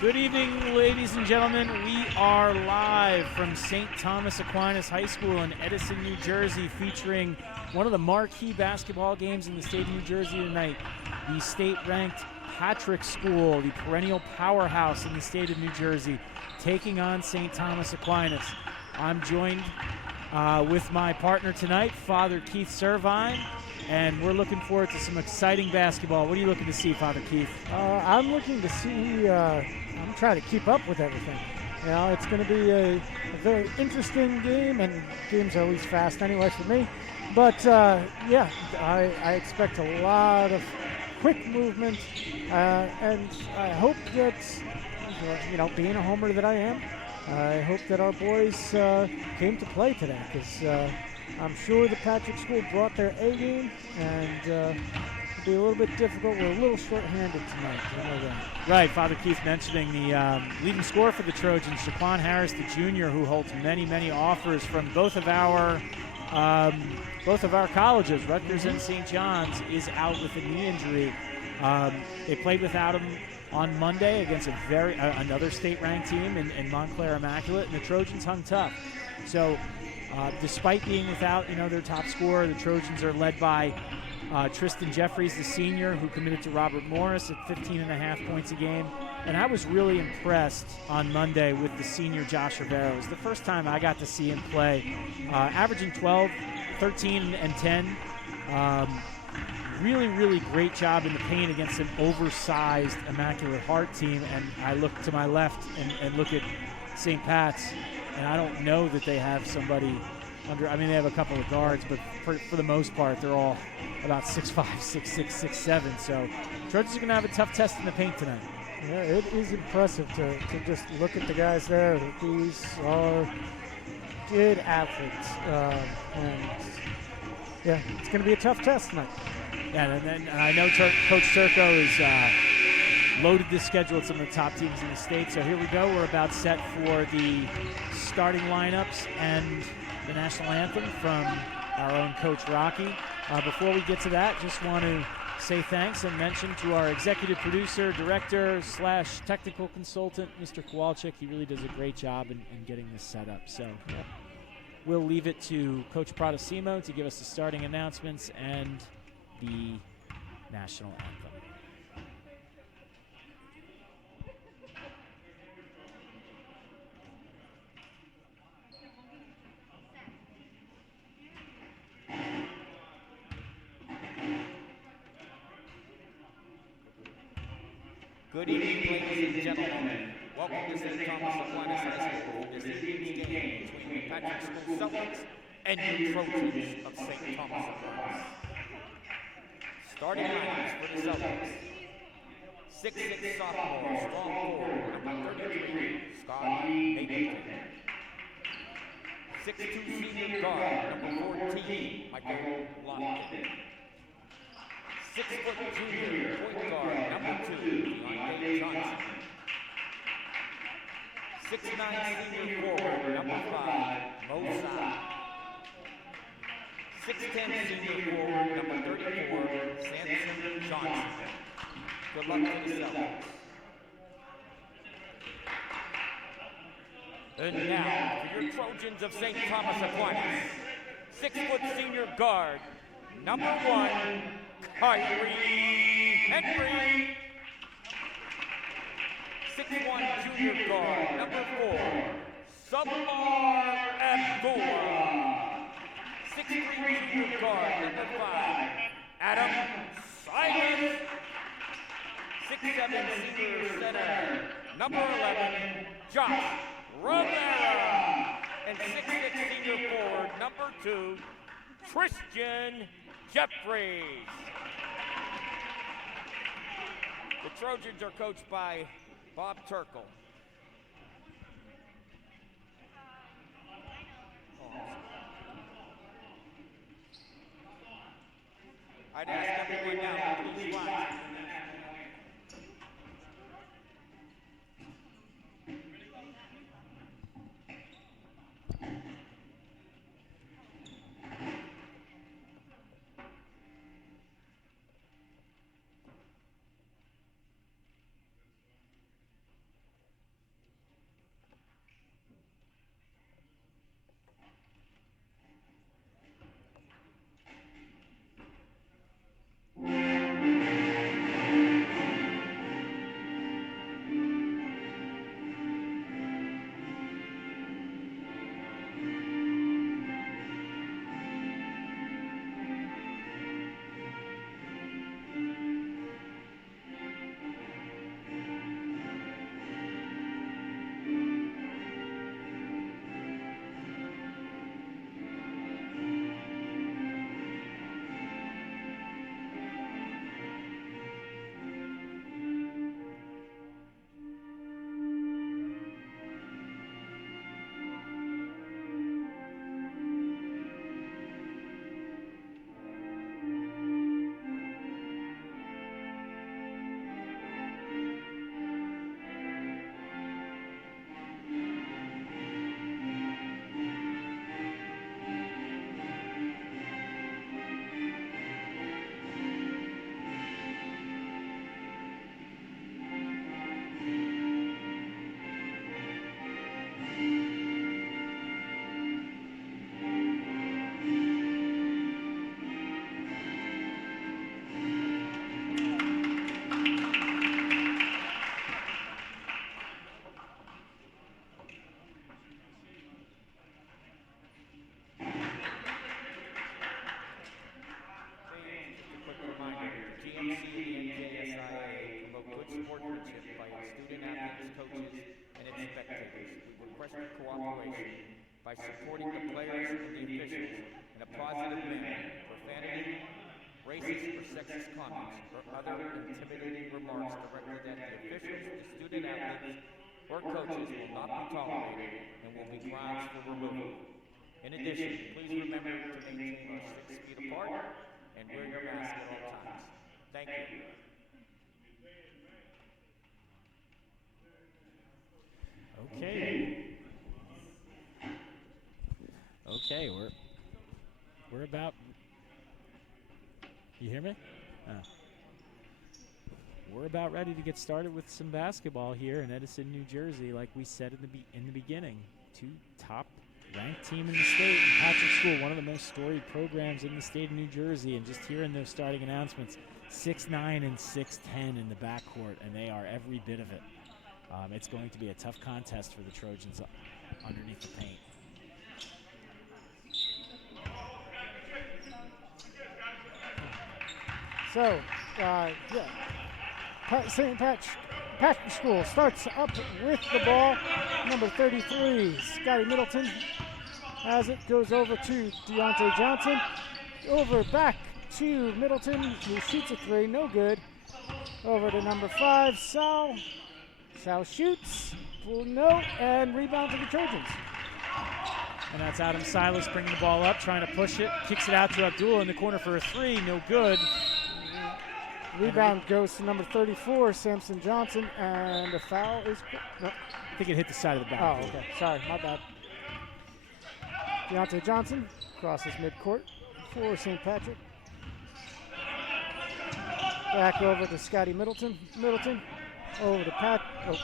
Good evening, ladies and gentlemen. We are live from St. Thomas Aquinas High School in Edison, New Jersey, featuring one of the marquee basketball games in the state of New Jersey tonight. The state-ranked Patrick School, the perennial powerhouse in the state of New Jersey, taking on St. Thomas Aquinas. I'm joined with my partner tonight, Father Keith Servine, and we're looking forward to some exciting basketball. What are you looking to see, Father Keith? I'm looking to see, I'm trying to keep up with everything. You know, it's going to be a very interesting game, and games are always fast anyway for me. But, I expect a lot of quick movement, and I hope that, being a homer that I am, I hope that our boys came to play today, because I'm sure the Patrick School brought their A game, and it'll be a little bit difficult. We're a little short-handed tonight. You know that. Right, Father Keith mentioning the leading scorer for the Trojans, Shaquan Harris, the junior, who holds many, many offers from both of our colleges, Rutgers and St. John's, is out with a knee injury. They played without him on Monday against another state-ranked team in Montclair Immaculate, and the Trojans hung tough. So, despite being without, their top scorer, the Trojans are led by Tristan Jeffries, the senior, who committed to Robert Morris at 15.5 points a game. And I was really impressed on Monday with the senior Josh Rivera. It was the first time I got to see him play, averaging 12, 13, and 10. Really, really great job in the paint against an oversized Immaculate Heart team. And I look to my left and look at St. Pat's, and I don't know that they have somebody under. I mean, they have a couple of guards, but for the most part, they're all about 6'5", 6'6", 6'7". So Trojans are going to have a tough test in the paint tonight. Yeah, it is impressive to just look at the guys there. These are good athletes. It's going to be a tough test tonight. Yeah, and I know Coach Turco has loaded this schedule at some of the top teams in the state. So here we go. We're about set for the starting lineups and the national anthem from our own Coach Rocky. Before we get to that, just want to say thanks and mention to our executive producer, director / technical consultant, Mr. Kowalczyk. He really does a great job in getting this set up. So we'll leave it to Coach Pratosimo to give us the starting announcements and the national anthem. Good evening, ladies and gentlemen. Welcome to St. Thomas Aquinas High School for this evening's game between the Patrick School Celtics and the Trojans of St. Thomas Aquinas. Starting lineups for the Celtics. 6'6" sophomore, strong forward, number 33, Scotty Nathan. 6'2" senior guard, number 14, Michael Lockton. 6-foot junior point guard, number 2, Deontay Johnson. 6'9" senior forward, number 5, Mo Sa. 6'10" senior forward, number 34, Samson Johnson. Good luck to the Celtics. And now, for your Trojans of St. Thomas Aquinas, 6-foot senior guard, number 1, Kyrie Henry. 6'1" junior guard, number 4, Samar Abdullah. 6'3" junior guard, number 5, Adam Silas. 6'7" senior center, number 11, Josh Rivera. And 6'6" senior forward, number 2, Tristan Jeffries. The Trojans are coached by Bob Turkle. I'd ask everyone now to please rise. cooperation by supporting the players and the officials in a positive manner. Profanity, racist or sexist comments, or other intimidating remarks directed at the officials, the student athletes, or coaches will not be tolerated and will be grounds for removal. In addition, please remember to maintain our 6 feet apart and wear your mask at all times. Thank you. Okay, we're about. You hear me? We're about ready to get started with some basketball here in Edison, New Jersey. Like we said in the beginning, 2 top-ranked team in the state. Patrick School, one of the most storied programs in the state of New Jersey, and just hearing those starting announcements, 6'9" and 6'10" in the backcourt, and they are every bit of it. It's going to be a tough contest for the Trojans underneath the paint. So, St. Patrick School starts up with the ball. Number 33, Scotty Middleton has it, goes over to Deontay Johnson. Over back to Middleton, who shoots a 3, no good. Over to number 5, Sal. Sal shoots, no, and rebound to the Trojans. And that's Adam Silas bringing the ball up, trying to push it, kicks it out to Abdullah in the corner for a 3, no good. Rebound goes to number 34, Samson Johnson, and the foul is... No. I think it hit the side of the back. Oh, okay. Sorry, my bad. Deontay Johnson crosses midcourt for St. Patrick. Back over to Scotty Middleton. Middleton over to Pat. Oh,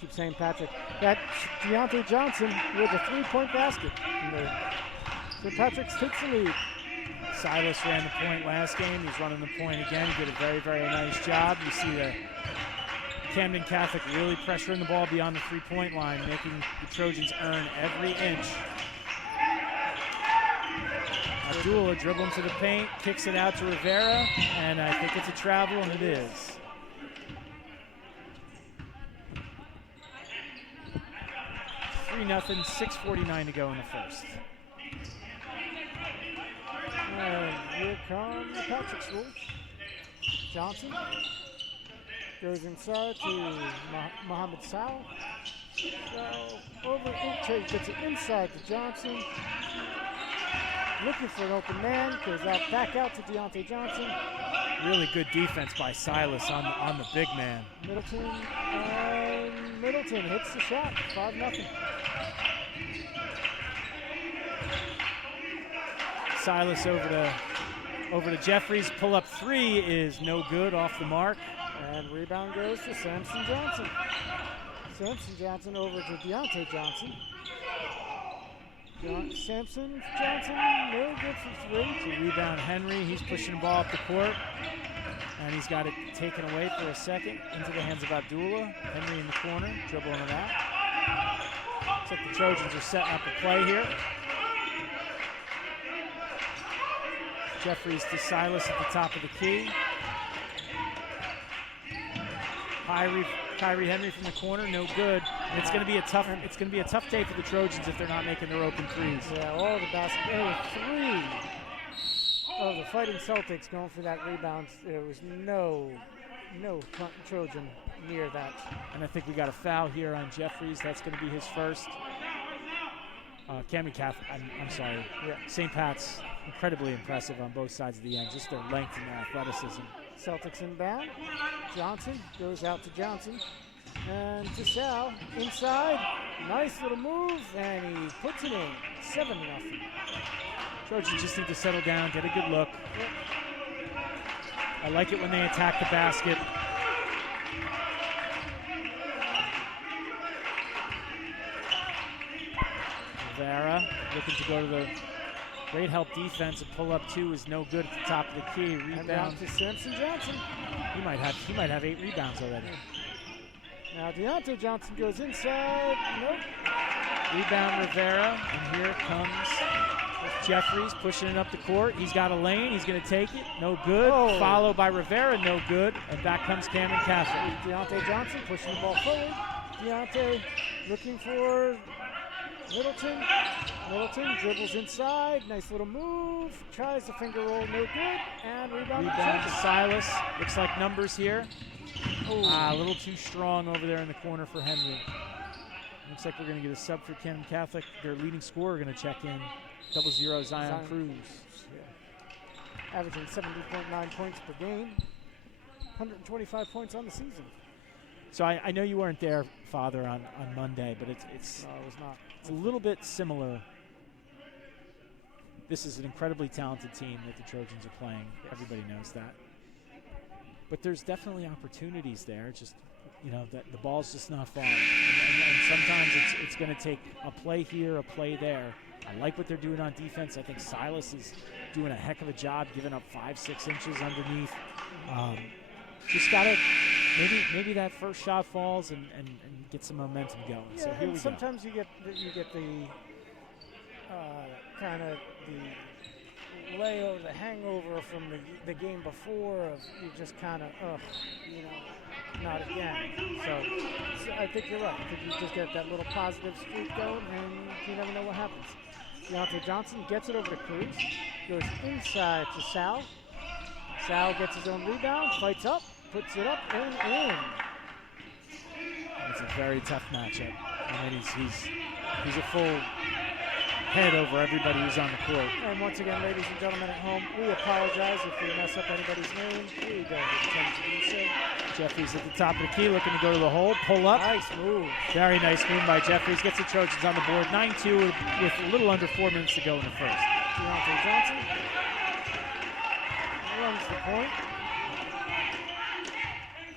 keep saying Patrick. That's Deontay Johnson with a 3-point basket. St. Patrick's takes the lead. Silas ran the point last game. He's running the point again. He did a very, very nice job. You see the Camden Catholic really pressuring the ball beyond the 3-point line, making the Trojans earn every inch. Abdullah dribbling to the paint, kicks it out to Rivera, and I think it's a travel, and it is. It's 3-0, 6:49 to go in the first. And here comes the Patrick School. Johnson goes inside to Mohamed Sal. So over gets it inside to Johnson. Looking for an open man, goes out back out to Deontay Johnson. Really good defense by Silas on the big man. Middleton hits the shot, 5-0. Silas over to Jeffries. Pull up 3 is no good, off the mark. And rebound goes to Samson Johnson. Samson Johnson over to Deontay Johnson. Samson Johnson, no good for 3. To rebound Henry. He's pushing the ball up the court. And he's got it taken away for a second into the hands of Abdullah. Henry in the corner, dribbling it out. Looks like the Trojans are setting up a play here. Jeffries to Silas at the top of the key. Kyrie Henry from the corner, no good. And it's going to be a tough day for the Trojans if they're not making their open threes. Yeah, all the basket. 3 of the Fighting Celtics going for that rebound. There was no Trojan near that. And I think we got a foul here on Jeffries. That's going to be his first. Camden Catholic, I'm sorry. Yeah. St. Pat's, incredibly impressive on both sides of the end. Just their length and their athleticism. Celtics inbound. Johnson goes out to Johnson. And to Sal, inside. Nice little move, and he puts it in. 7-0. Trojans just need to settle down, get a good look. Yep. I like it when they attack the basket. Rivera looking to go to the great help defense, and pull up 2 is no good at the top of the key. Rebound to Samson Johnson. He might have 8 rebounds already. Now Deontay Johnson goes inside. Nope. Rebound Rivera, and here comes Jeffries pushing it up the court. He's got a lane. He's going to take it. No good. Oh. Followed by Rivera. No good. And back comes Camden Catholic. Deontay Johnson pushing the ball forward. Deontay looking for Middleton dribbles inside. Nice little move. Tries the finger roll, no good. And rebound To Silas. Looks like numbers here. A little too strong over there in the corner for Henry. Looks like we're going to get a sub for Canton Catholic. Their leading scorer going to check in. 0-0 Zion Cruz. Yeah. Averaging 70.9 points per game. 125 points on the season. So I know you weren't there, Father, on Monday, but it's No, it was not. It's a little bit similar. This is an incredibly talented team that the Trojans are playing. Yes. Everybody knows that. But there's definitely opportunities there. Just, that the ball's just not falling. And sometimes it's going to take a play here, a play there. I like what they're doing on defense. I think Silas is doing a heck of a job giving up 5-6 inches underneath. Just got to maybe that first shot falls and get some momentum going. Yeah, so here we sometimes go. you get the kind of the layover, the hangover from the game before of you just kind of not again. So I think you're right. I think you just get that little positive streak going, and you never know what happens. Deontay Johnson gets it over to Cruz, goes inside to Sal. Sal gets his own rebound, fights up, puts it up and in. It's a very tough matchup. I mean, he's a full head over everybody who's on the court. And once again, ladies and gentlemen at home, we apologize if we mess up anybody's name. We don't intend to do so. Jeffries at the top of the key, looking to go to the hole, pull up. Nice move. Very nice move by Jeffries. Gets the Trojans on the board. 9-2 with a little under 4 minutes to go in the first. Deontay Johnson runs the point.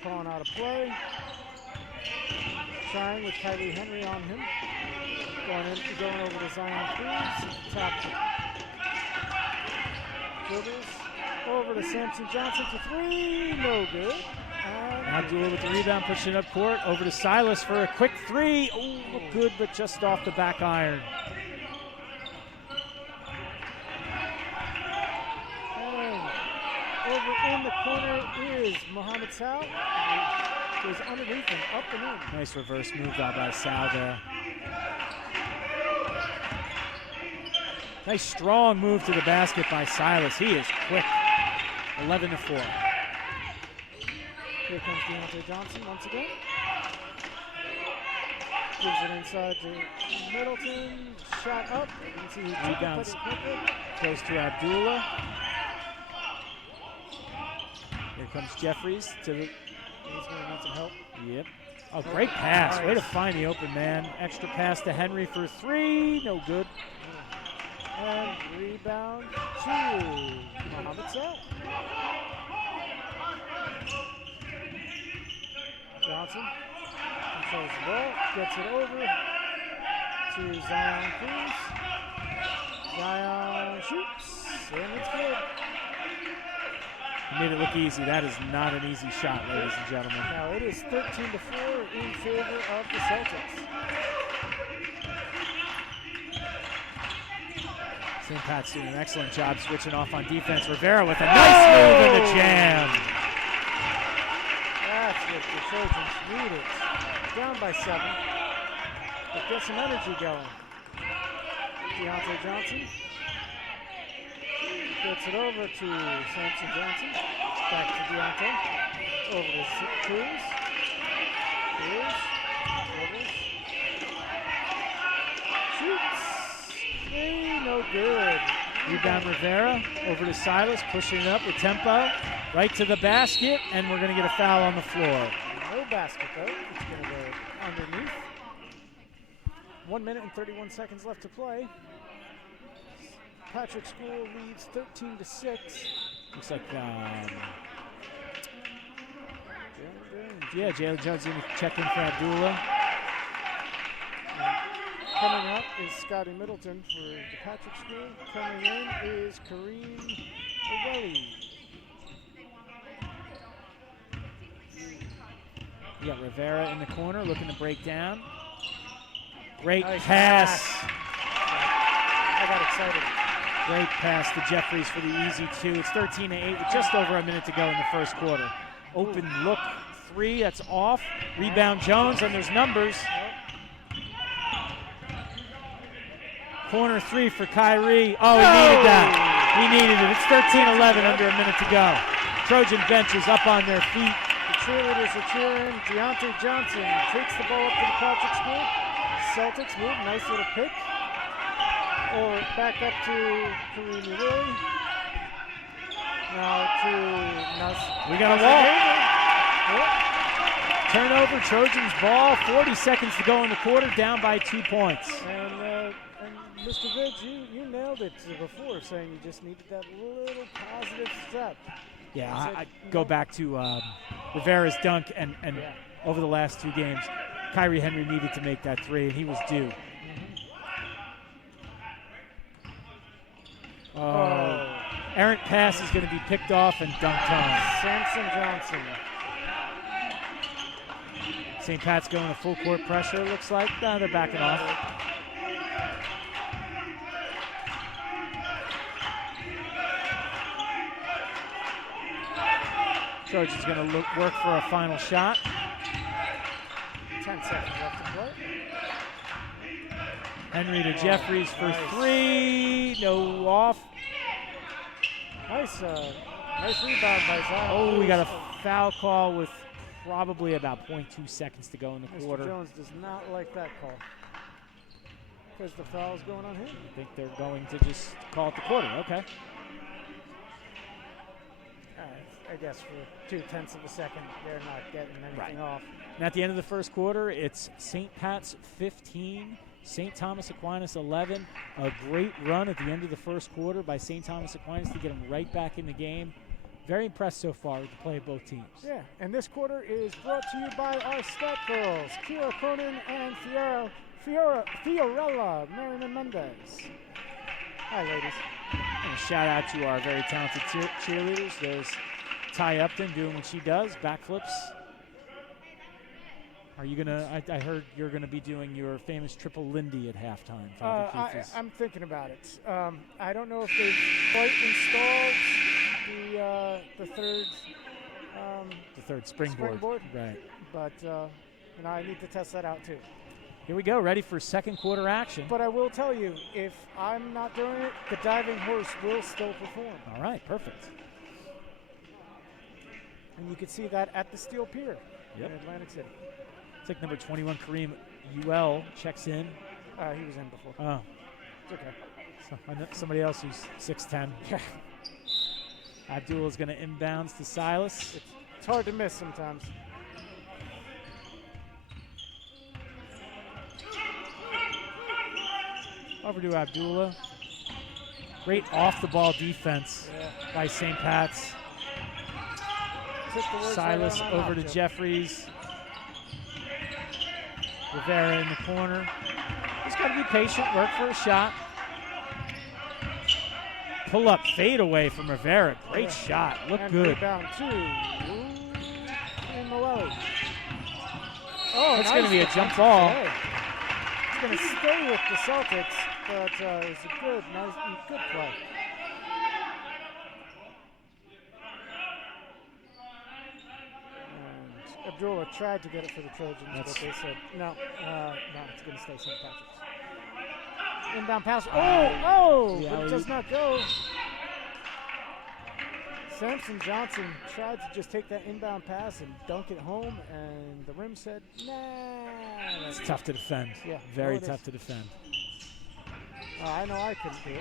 Calling out a play. Trying with Kyrie Henry on him. Going over to Zion Cruz. Top dribbles. Over to Samson Johnson for three. No good. Abdullah with the rebound, pushing up court. Over to Silas for a quick three. Oh, good, but just off the back iron. And over in the corner is Mohamed Sal. Goes underneath and up and in. Nice reverse move out by Sal there. Nice strong move to the basket by Silas. He is quick. 11-4. Here comes Deontay Johnson once again. Gives it inside to Middleton. Shot up. You can see he rebounds. Goes to Abdullah. Here comes Jeffries to the. He's going to need some help. Yep. Oh, great pass. Nice. Way to find the open man. Extra pass to Henry for three. No good. And rebound to Mohamed Sal. Johnson controls the ball, gets it over to Zion Cruz. Zion shoots, and it's good. He made it look easy. That is not an easy shot, ladies and gentlemen. Now it is 13-4 in favor of the Celtics. St. Pat's doing an excellent job switching off on defense. Rivera with a nice move in the jam. That's what the Trojans needed. Down by 7. But get some energy going. Deontay Johnson gets it over to Samson Johnson. Back to Deontay. Over to Cruz. Cruz. Shoots. No good. Rebound Rivera over to Silas, pushing it up with tempo, right to the basket, and we're going to get a foul on the floor. No basket though. It's going to go underneath. 1 minute and 31 seconds left to play. Patrick School leads 13-6. Looks like Jalen Jones going to check in for Abdullah. Coming up is Scotty Middleton for the Patrick School. Coming in is Kareem Aweli. You got Rivera in the corner looking to break down. Great nice pass. I got excited. Great pass to Jeffries for the easy two. It's 13-8 with just over a minute to go in the first quarter. Open look three, that's off. Rebound Jones, and there's numbers. Corner three for Kyrie. Oh, he needed that. He needed it. It's 13-11, under a minute to go. Trojan benches up on their feet. The cheerleaders are cheering. Deontay Johnson takes the ball up to the Patrick School. Celtics move. Nice little pick. Or back up to Kareem Willie. Now to Nas. We got a wall. Turnover, Trojans ball. 40 seconds to go in the quarter, down by 2 points. And Mr. Vidge, you nailed it before, saying you just needed that little positive step. Yeah, I go back to Rivera's dunk, and over the last 2 games, Kyrie Henry needed to make that 3, and he was due. Errant pass is going to be picked off and dunked on. Samson Johnson. St. Pat's going to full court pressure, looks like. No, they're backing off. Trojans going to work for a final shot. 10 seconds left to play. Henry to Jeffries for 3. No off. Nice rebound by Zion. Oh, we got a foul call with probably about 0.2 seconds to go in the quarter. Mr. Jones does not like that call. Because the foul's going on here. I think they're going to just call it the quarter. Okay. I guess for 0.2 of a second, they're not getting anything off. And at the end of the first quarter, it's St. Pat's 15, St. Thomas Aquinas 11. A great run at the end of the first quarter by St. Thomas Aquinas to get them right back in the game. Very impressed so far with the play of both teams. Yeah, and this quarter is brought to you by our Stat Girls, Kira Cronin and Fiorella Merriman Mendez. Hi, ladies. And a shout out to our very talented cheerleaders. There's Ty Upton doing what she does, backflips. Are you gonna? I heard you're gonna be doing your famous triple Lindy at halftime. I'm thinking about it. I don't know if they've quite installed the third springboard. Right. But I need to test that out too. Here we go, ready for second quarter action. But I will tell you, if I'm not doing it, the diving horse will still perform. All right, perfect. And you can see that at the Steel Pier in Atlantic City. It's like number 21, Kareem UL checks in. He was in before. Oh. It's okay. So I know somebody else who's 6'10". Abdul is going to inbounds to Silas. It's hard to miss sometimes. Over to Abdullah. Great off-the-ball defense by St. Pat's. Silas over to Jeffries. Rivera in the corner. Just got to be patient, work for a shot. Pull up, fade away from Rivera. Great shot, looked good. Rebound too. That's going to be a jump ball. It's going to stay with the Celtics, but it's a good play. Abdullah tried to get it for the Trojans, but they said, no, it's going to stay St. Patrick's. Inbound pass. But it does not go. Samson Johnson tried to just take that inbound pass and dunk it home, and the rim said, nah. It's tough to defend. Yeah, very tough to defend. I know I couldn't do it.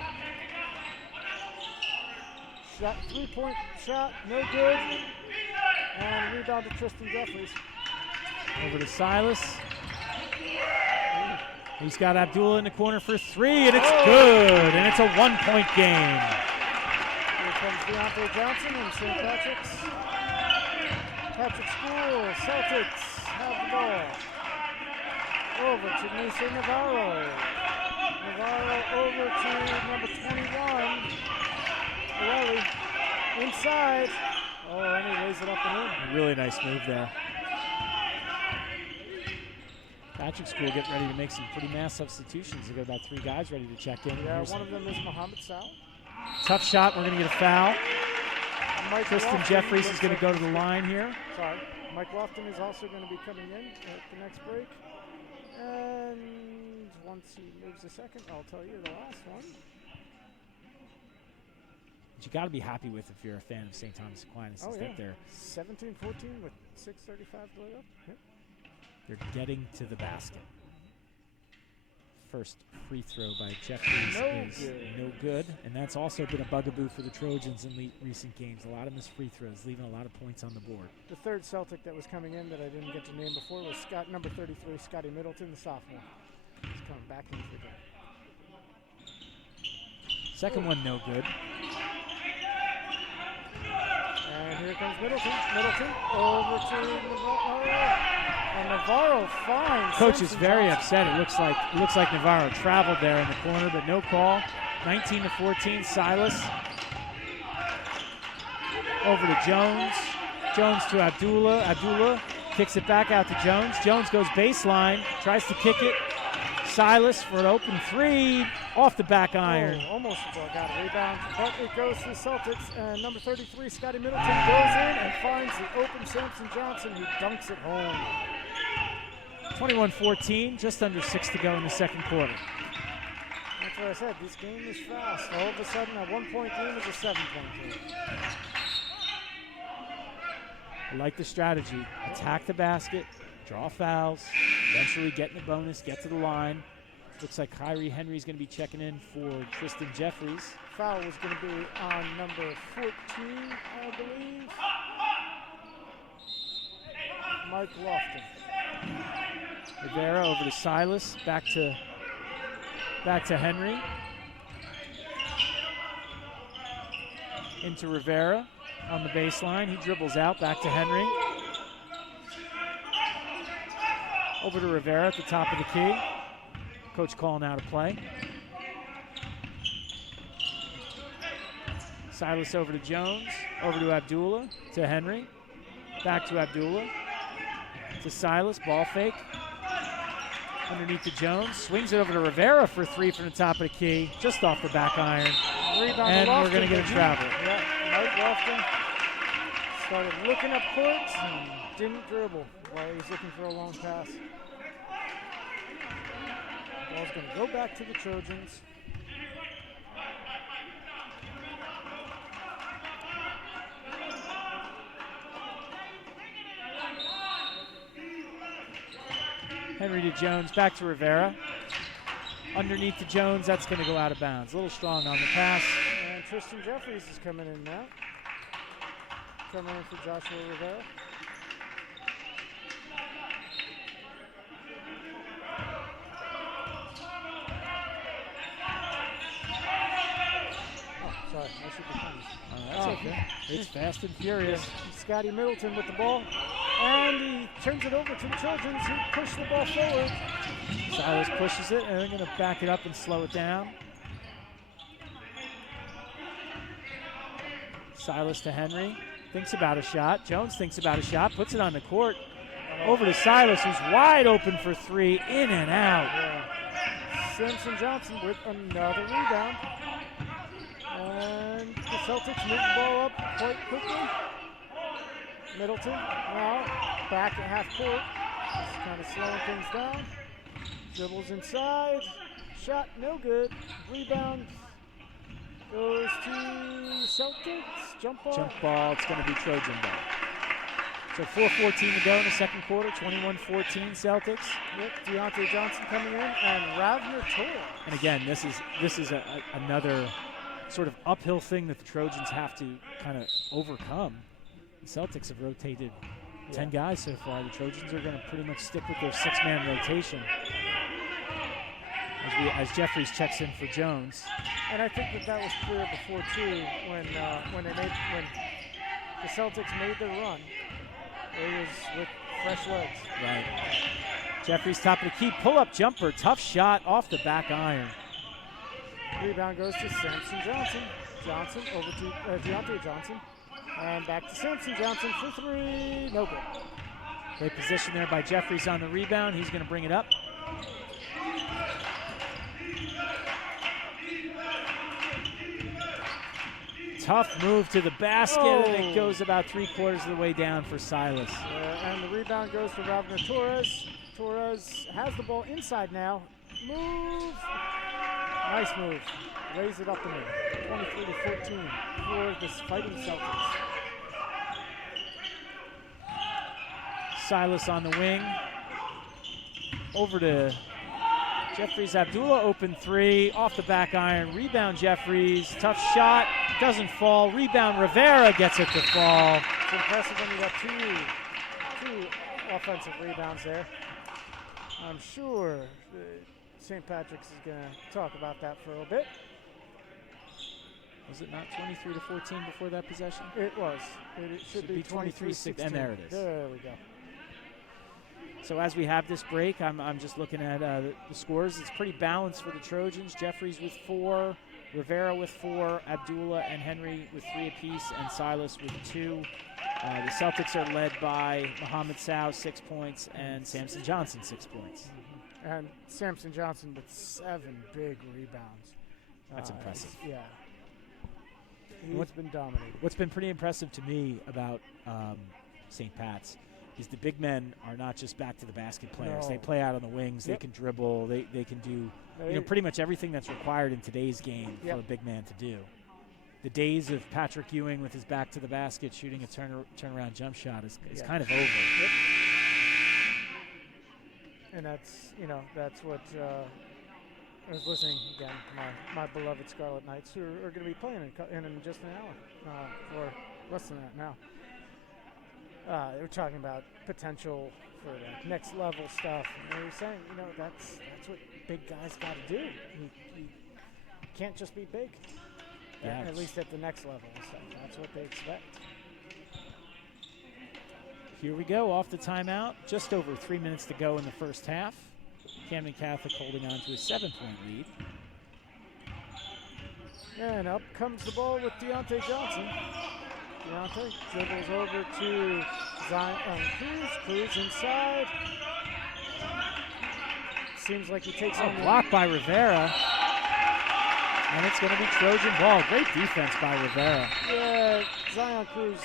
Shot, 3-point shot, no good. And rebound to Tristan Jeffries. Over to Silas. He's got Abdullah in the corner for 3, and it's good. And it's a 1-point game. Here comes Deontay Johnson and St. Patrick's. Patrick School, Celtics have the ball. Over to Mason Navarro. Navarro over to number 21. Borelli inside. And he lays it up and in. Really nice move there. Patrick School getting ready to make some pretty mass substitutions. They've got about 3 guys ready to check in. Yeah, one of them is Mohamed Sal. Tough shot. We're going to get a foul. Tristan Jeffries is going to go to the line here. Sorry. Mike Lofton is also going to be coming in at the next break. And once he moves a second, I'll tell you the last one. But you got to be happy with if you're a fan of St. Thomas Aquinas. Oh, is yeah. that they're 17-14 with 6:35 to lay up. Yep. they're getting to the basket. First free throw by Jeffries is no good, and that's also been a bugaboo for the Trojans in recent games. A lot of missed free throws, leaving a lot of points on the board. The third Celtic that was coming in that I didn't get to name before was number 33, Scotty Middleton, the sophomore. He's coming back into the game. Second one, no good. And here comes Middleton. Middleton over to Navarro. And Navarro finds. Coach is very upset. It looks like Navarro traveled there in the corner, but no call. 19-14, Silas. Over to Jones. Jones to Abdullah. Abdullah kicks it back out to Jones. Jones goes baseline, tries to kick it. Silas for an open three, off the back iron. Oh, almost got a rebound, but it goes to the Celtics, and number 33, Scotty Middleton, goes in and finds the open Samson Johnson, who dunks it home. 21-14, just under 6 to go in the second quarter. That's what I said, this game is fast. All of a sudden, a 1-point game is a 7-point game. I like the strategy. Attack the basket, draw fouls, eventually get in the bonus, get to the line. Looks like Kyrie Henry's going to be checking in for Tristan Jeffries. Foul was going to be on number 14, I believe. Mike Lofton. Rivera over to Silas, back to Henry. Into Rivera on the baseline. He dribbles out, back to Henry. Over to Rivera at the top of the key. Coach calling out a play. Silas over to Jones, over to Abdullah, to Henry. Back to Abdullah, to Silas, ball fake. Underneath to Jones, swings it over to Rivera for three from the top of the key, just off the back iron. Rebound and Lofton, we're going to get a travel. Yeah, Mike Lofton started looking up court and didn't dribble while he was looking for a long pass. Ball's going to go back to the Trojans. Henry to Jones, back to Rivera. Underneath to Jones, that's going to go out of bounds. A little strong on the pass. And Tristan Jeffries is coming in now. Coming in for Joshua Rivera. Sorry, I should be punished. That's okay. It's fast and furious. Scotty Middleton with the ball. And he turns it over to the Trojans, who push the ball forward. Silas pushes it, and they're going to back it up and slow it down. Silas to Henry. Thinks about a shot. Jones thinks about a shot. Puts it on the court. Over to Silas, who's wide open for three. In and out. Yeah. Samson Johnson with another rebound. And the Celtics move the ball up quite quickly. Middleton now back at half court. Just kind of slowing things down. Dribbles inside. Shot no good. Rebound goes to Celtics. Jump ball. Jump ball. It's going to be Trojan ball. So 4:14 to go in the second quarter. 21-14 Celtics. Yep, Deontay Johnson coming in and Ravner Torres. And again, this is another sort of uphill thing that the Trojans have to kind of overcome. The Celtics have rotated 10 guys so far. The Trojans are going to pretty much stick with their six-man rotation as Jeffries checks in for Jones. And I think that was clear before too when the Celtics made their run. It was with fresh legs. Right. Jeffries top of the key, pull-up jumper, tough shot off the back iron. Rebound goes to Samson Johnson. Johnson over to Deontay Johnson. And back to Samson Johnson for three. No good. Great position there by Jeffries on the rebound. He's going to bring it up. Tough move to the basket, and it goes about 3/4 of the way down for Silas. And the rebound goes to Ravner Torres. Torres has the ball inside now. Move. Nice move. Raise it up and in. 23-14 for the Fighting Celtics. Silas on the wing. Over to Jeffries. Abdullah open three. Off the back iron. Rebound Jeffries. Tough shot. Doesn't fall. Rebound Rivera gets it to fall. It's impressive when you got two offensive rebounds there. I'm sure St. Patrick's is going to talk about that for a little bit. Was it not 23-14 before that possession? It was. It should be 23-16. And there it is. There we go. So as we have this break, I'm just looking at the scores. It's pretty balanced for the Trojans. Jeffries with 4, Rivera with 4, Abdullah and Henry with 3 apiece, and Silas with 2. The Celtics are led by Mohamed Sow, 6 points, and Samson Johnson, 6 points. And Samson Johnson with 7 big rebounds. That's impressive. Yeah. He's been dominating. What's been pretty impressive to me about St. Pat's is the big men are not just back to the basket players. No. They play out on the wings. Yep. They can dribble. They can do pretty much everything that's required in today's game Yep. for a big man to do. The days of Patrick Ewing with his back to the basket shooting a turnaround jump shot is kind of over. Yep. And that's what I was listening again to my beloved Scarlet Knights, who are going to be playing in just an hour, or less than that now. They were talking about potential for the next level stuff, and they were saying, that's what big guys got to do. You can't just be big. Yeah, at least at the next level and stuff. That's what they expect. Here we go, off the timeout. Just over 3 minutes to go in the first half. Camden Catholic holding on to a 7-point lead. And up comes the ball with Deontay Johnson. Deontay dribbles over to Cruz. Cruz inside. Seems like he takes on blocked by Rivera. And it's going to be Trojan ball. Great defense by Rivera. Yeah, Zion Cruz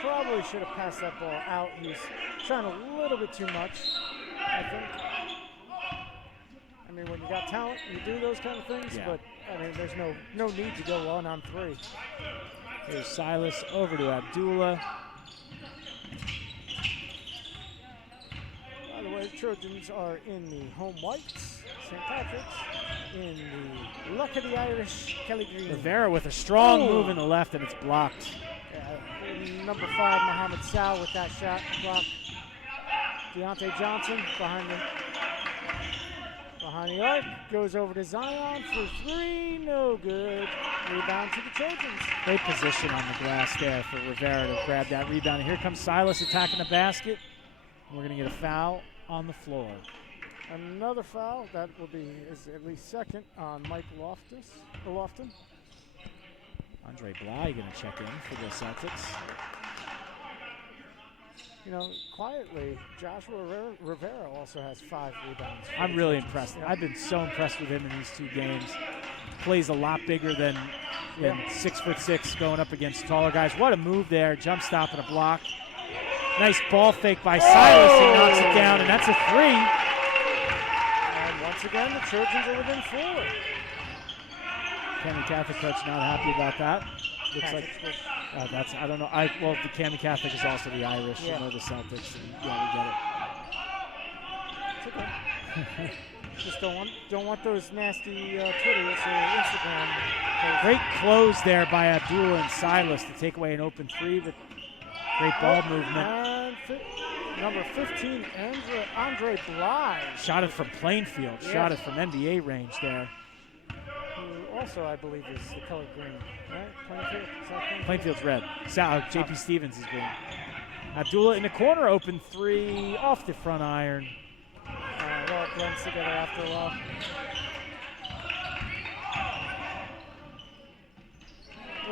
probably should have passed that ball out. He's trying a little bit too much, I think. I mean, when you got talent, you do those kind of things, but I mean, there's no need to go 1-on-3. Here's Silas over to Abdullah. By the way, the Trojans are in the home whites. St. Patrick's in the luck of the Irish, Kelly Green. Rivera with a strong move in the left, and it's blocked. Number 5, Mohamed Sow with that shot blocked. Deontay Johnson behind the arc, goes over to Zion for 3, no good. Rebound to the Trojans. Great position on the glass there for Rivera to grab that rebound. And here comes Silas attacking the basket. We're going to get a foul on the floor. Another foul, that is at least second on Mike Lofton. Andre Bly going to check in for the Celtics. Quietly, Joshua Rivera also has 5 rebounds. I'm really impressed. Yeah. I've been so impressed with him in these 2 games. Plays a lot bigger than 6'6" going up against taller guys. What a move there. Jump stop and a block. Nice ball fake by Silas. He knocks it down, and that's a 3. And once again, the Trojans are within 4. Camden Catholic coach not happy about that. Looks like I don't know. Well, the Camden Catholic is also the Irish. Yeah. You know the Celtics. And, we get it. It's okay. Just don't want those nasty Twitters or Instagram posts. Great close there by Abdullah and Silas to take away an open 3, but great ball movement. And number 15, Andre Bly. Shot it from Plainfield. Yeah. Shot it from NBA range there. Who also, I believe, is the color green, right? Plainfield? Plainfield's red. JP Stevens is green. Abdullah in the corner, open 3 off the front iron. Well, it blends together after a while.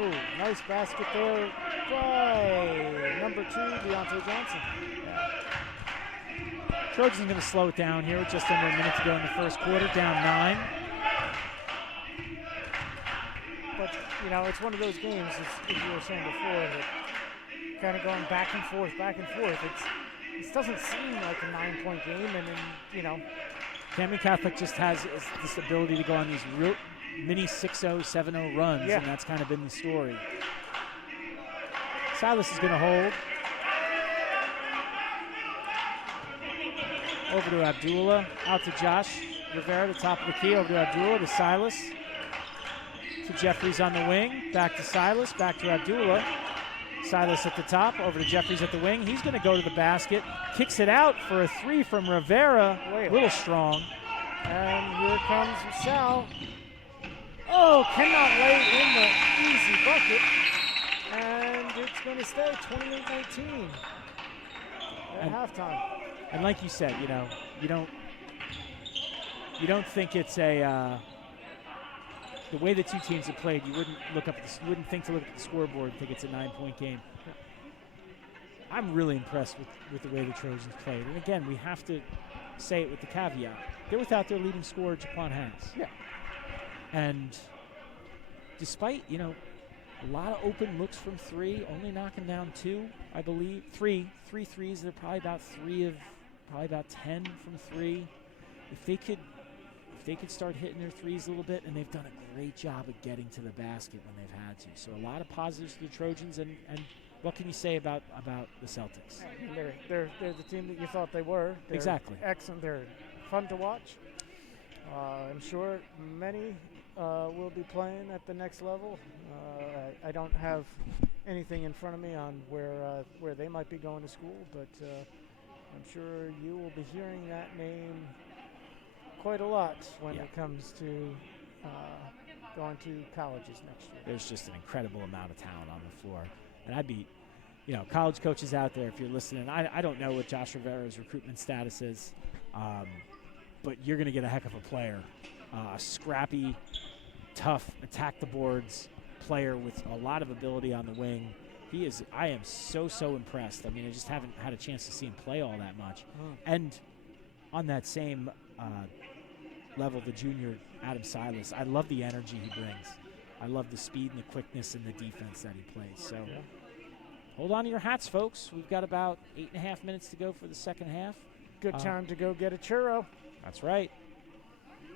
Ooh, nice basket there by number 2, Deontay Johnson. Trojans going to slow it down here with just under a minute to go in the first quarter, down 9. But, it's one of those games, as you were saying before, that kind of going back and forth. It doesn't seem like a 9-point game, and then, Camden Catholic just has this ability to go on these real mini 6-0, 7-0 runs, and that's kind of been the story. Silas is going to hold. Over to Abdullah, out to Josh Rivera, the top of the key, over to Abdullah, to Silas, to Jeffries on the wing, back to Silas, back to Abdullah. Silas at the top, over to Jeffries at the wing. He's going to go to the basket, kicks it out for a three from Rivera, a little strong. And here comes Sal. Oh, cannot lay in the easy bucket. And it's going to stay 28-19 at halftime. And like you said, you don't think it's a the way the two teams have played. You wouldn't think to look at the scoreboard and think it's a 9-point game. I'm really impressed with the way the Trojans played. And again, we have to say it with the caveat: they're without their leading scorer, Jaquan Harris. Yeah. And despite a lot of open looks from three, only knocking down two, I believe. Three threes. They're probably about 10 from three. If they could start hitting their threes a little bit, and they've done a great job of getting to the basket when they've had to. So a lot of positives to the Trojans, and what can you say about the Celtics? They're the team that you thought they were. They're exactly. Excellent. They're fun to watch. I'm sure many will be playing at the next level. I don't have anything in front of me on where they might be going to school, but I'm sure you will be hearing that name quite a lot when it comes to going to colleges next year. There's just an incredible amount of talent on the floor. And I'd be, college coaches out there, if you're listening, I don't know what Josh Rivera's recruitment status is, but you're going to get a heck of a player. A scrappy, tough, attack the boards player with a lot of ability on the wing. I am so impressed. I mean, I just haven't had a chance to see him play all that much. And on that same level, the junior Adam Silas, I love the energy he brings. I love the speed and the quickness and the defense that he plays. So hold on to your hats, folks. We've got about 8.5 minutes to go for the second half. Good time to go get a churro. That's right.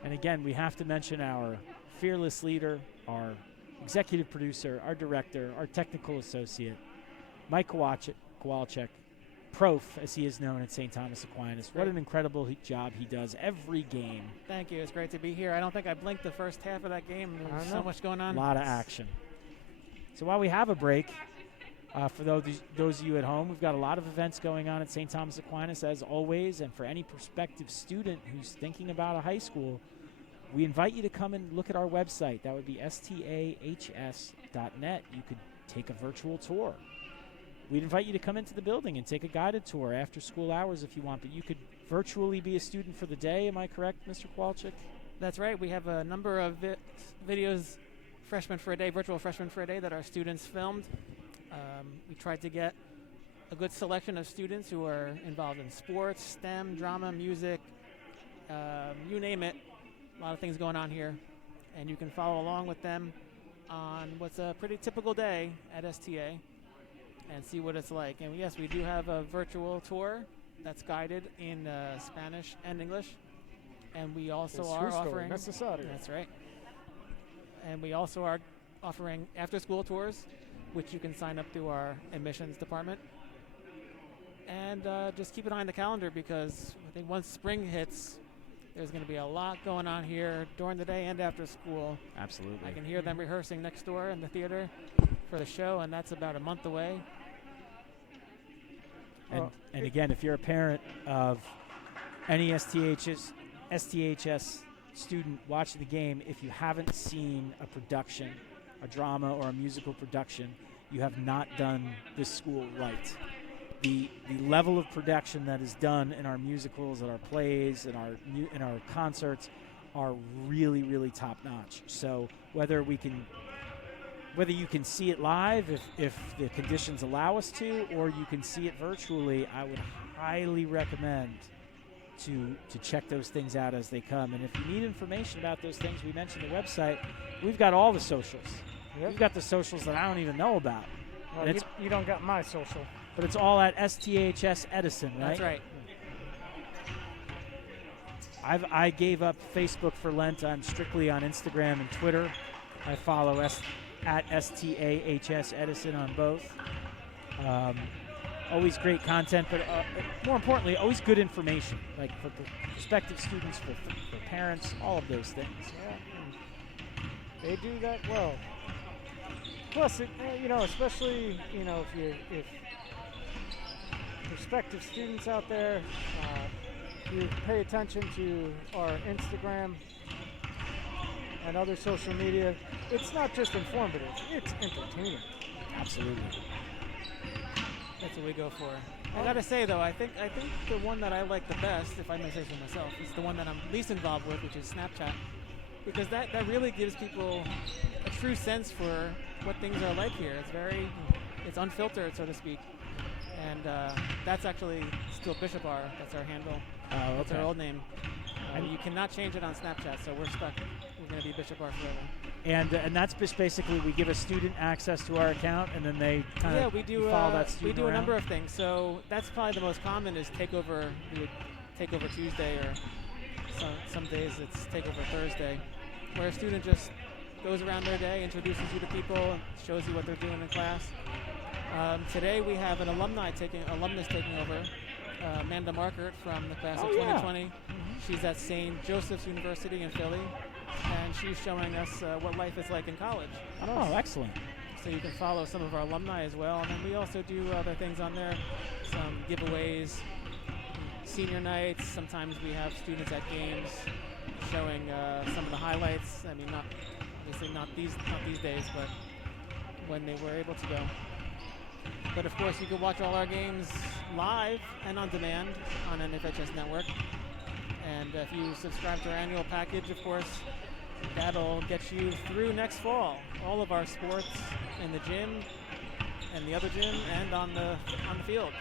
And again, we have to mention our fearless leader, our executive producer, our director, our technical associate, Mike Kowalczyk, Prof, as he is known at St. Thomas Aquinas. What an incredible job he does every game. Thank you. It's great to be here. I don't think I blinked the first half of that game. There was so much going on. A lot of action. So while we have a break, for those of you at home, we've got a lot of events going on at St. Thomas Aquinas, as always. And for any prospective student who's thinking about a high school, we invite you to come and look at our website. That would be stahs.net. You could take a virtual tour. We'd invite you to come into the building and take a guided tour after school hours if you want, but you could virtually be a student for the day. Am I correct, Mr. Kowalczyk? That's right. We have a number of videos, Freshman for a Day, virtual Freshman for a Day, that our students filmed. We tried to get a good selection of students who are involved in sports, STEM, drama, music, you name it. A lot of things going on here, and you can follow along with them on what's a pretty typical day at STA and see what it's like. And yes, we do have a virtual tour that's guided in Spanish and English, and we also are offering. That's right. And we also are offering after-school tours, which you can sign up through our admissions department. And just keep an eye on the calendar, because I think once spring hits, there's going to be a lot going on here during the day and after school. Absolutely. I can hear them rehearsing next door in the theater for the show, and that's about a month away. And again, if you're a parent of any STHS student watching the game, if you haven't seen a production, a drama or a musical production, you have not done this school right. The level of production that is done in our musicals, in our plays, in our concerts are really, really top notch. So whether you can see it live if the conditions allow us to, or you can see it virtually, I would highly recommend to check those things out as they come. And if you need information about those things, we mentioned the website. We've got all the socials. Yep. We've got the socials that I don't even know about. Well, you don't got my social. But it's all at STHS Edison, right? That's right. I gave up Facebook for Lent. I'm strictly on Instagram and Twitter. I follow at STAHS Edison on both. Always great content, but more importantly, always good information, like for prospective students, for parents, all of those things. Yeah, they do that well. Plus, especially if prospective students out there, you pay attention to our Instagram and other social media. It's not just informative; it's entertaining. Absolutely. That's what we go for. I gotta say though, I think the one that I like the best, if I may say so myself, is the one that I'm least involved with, which is Snapchat, because that really gives people a true sense for what things are like here. It's unfiltered, so to speak, and that's actually still Bishop R. That's our handle. Oh, okay. That's our old name. You cannot change it on Snapchat, so we're stuck. We're gonna be Bishop R forever. And that's just basically we give a student access to our account, and then they kind of we do follow that student we do around. a number of things. So that's probably the most common is takeover. We would takeover Tuesday, or some days it's takeover Thursday, where a student just goes around their day, introduces you to people, shows you what they're doing in class. Today we have an alumnus taking over. Amanda Markert from the class of 2020. Mm-hmm. She's at St. Joseph's University in Philly, and she's showing us what life is like in college. Oh, excellent. So you can follow some of our alumni as well. And then we also do other things on there, some giveaways, senior nights. Sometimes we have students at games showing some of the highlights. I mean, obviously not these days, but when they were able to go. But of course, you can watch all our games live and on demand on NFHS Network. And if you subscribe to our annual package, of course, that'll get you through next fall. All of our sports in the gym and the other gym and on the field.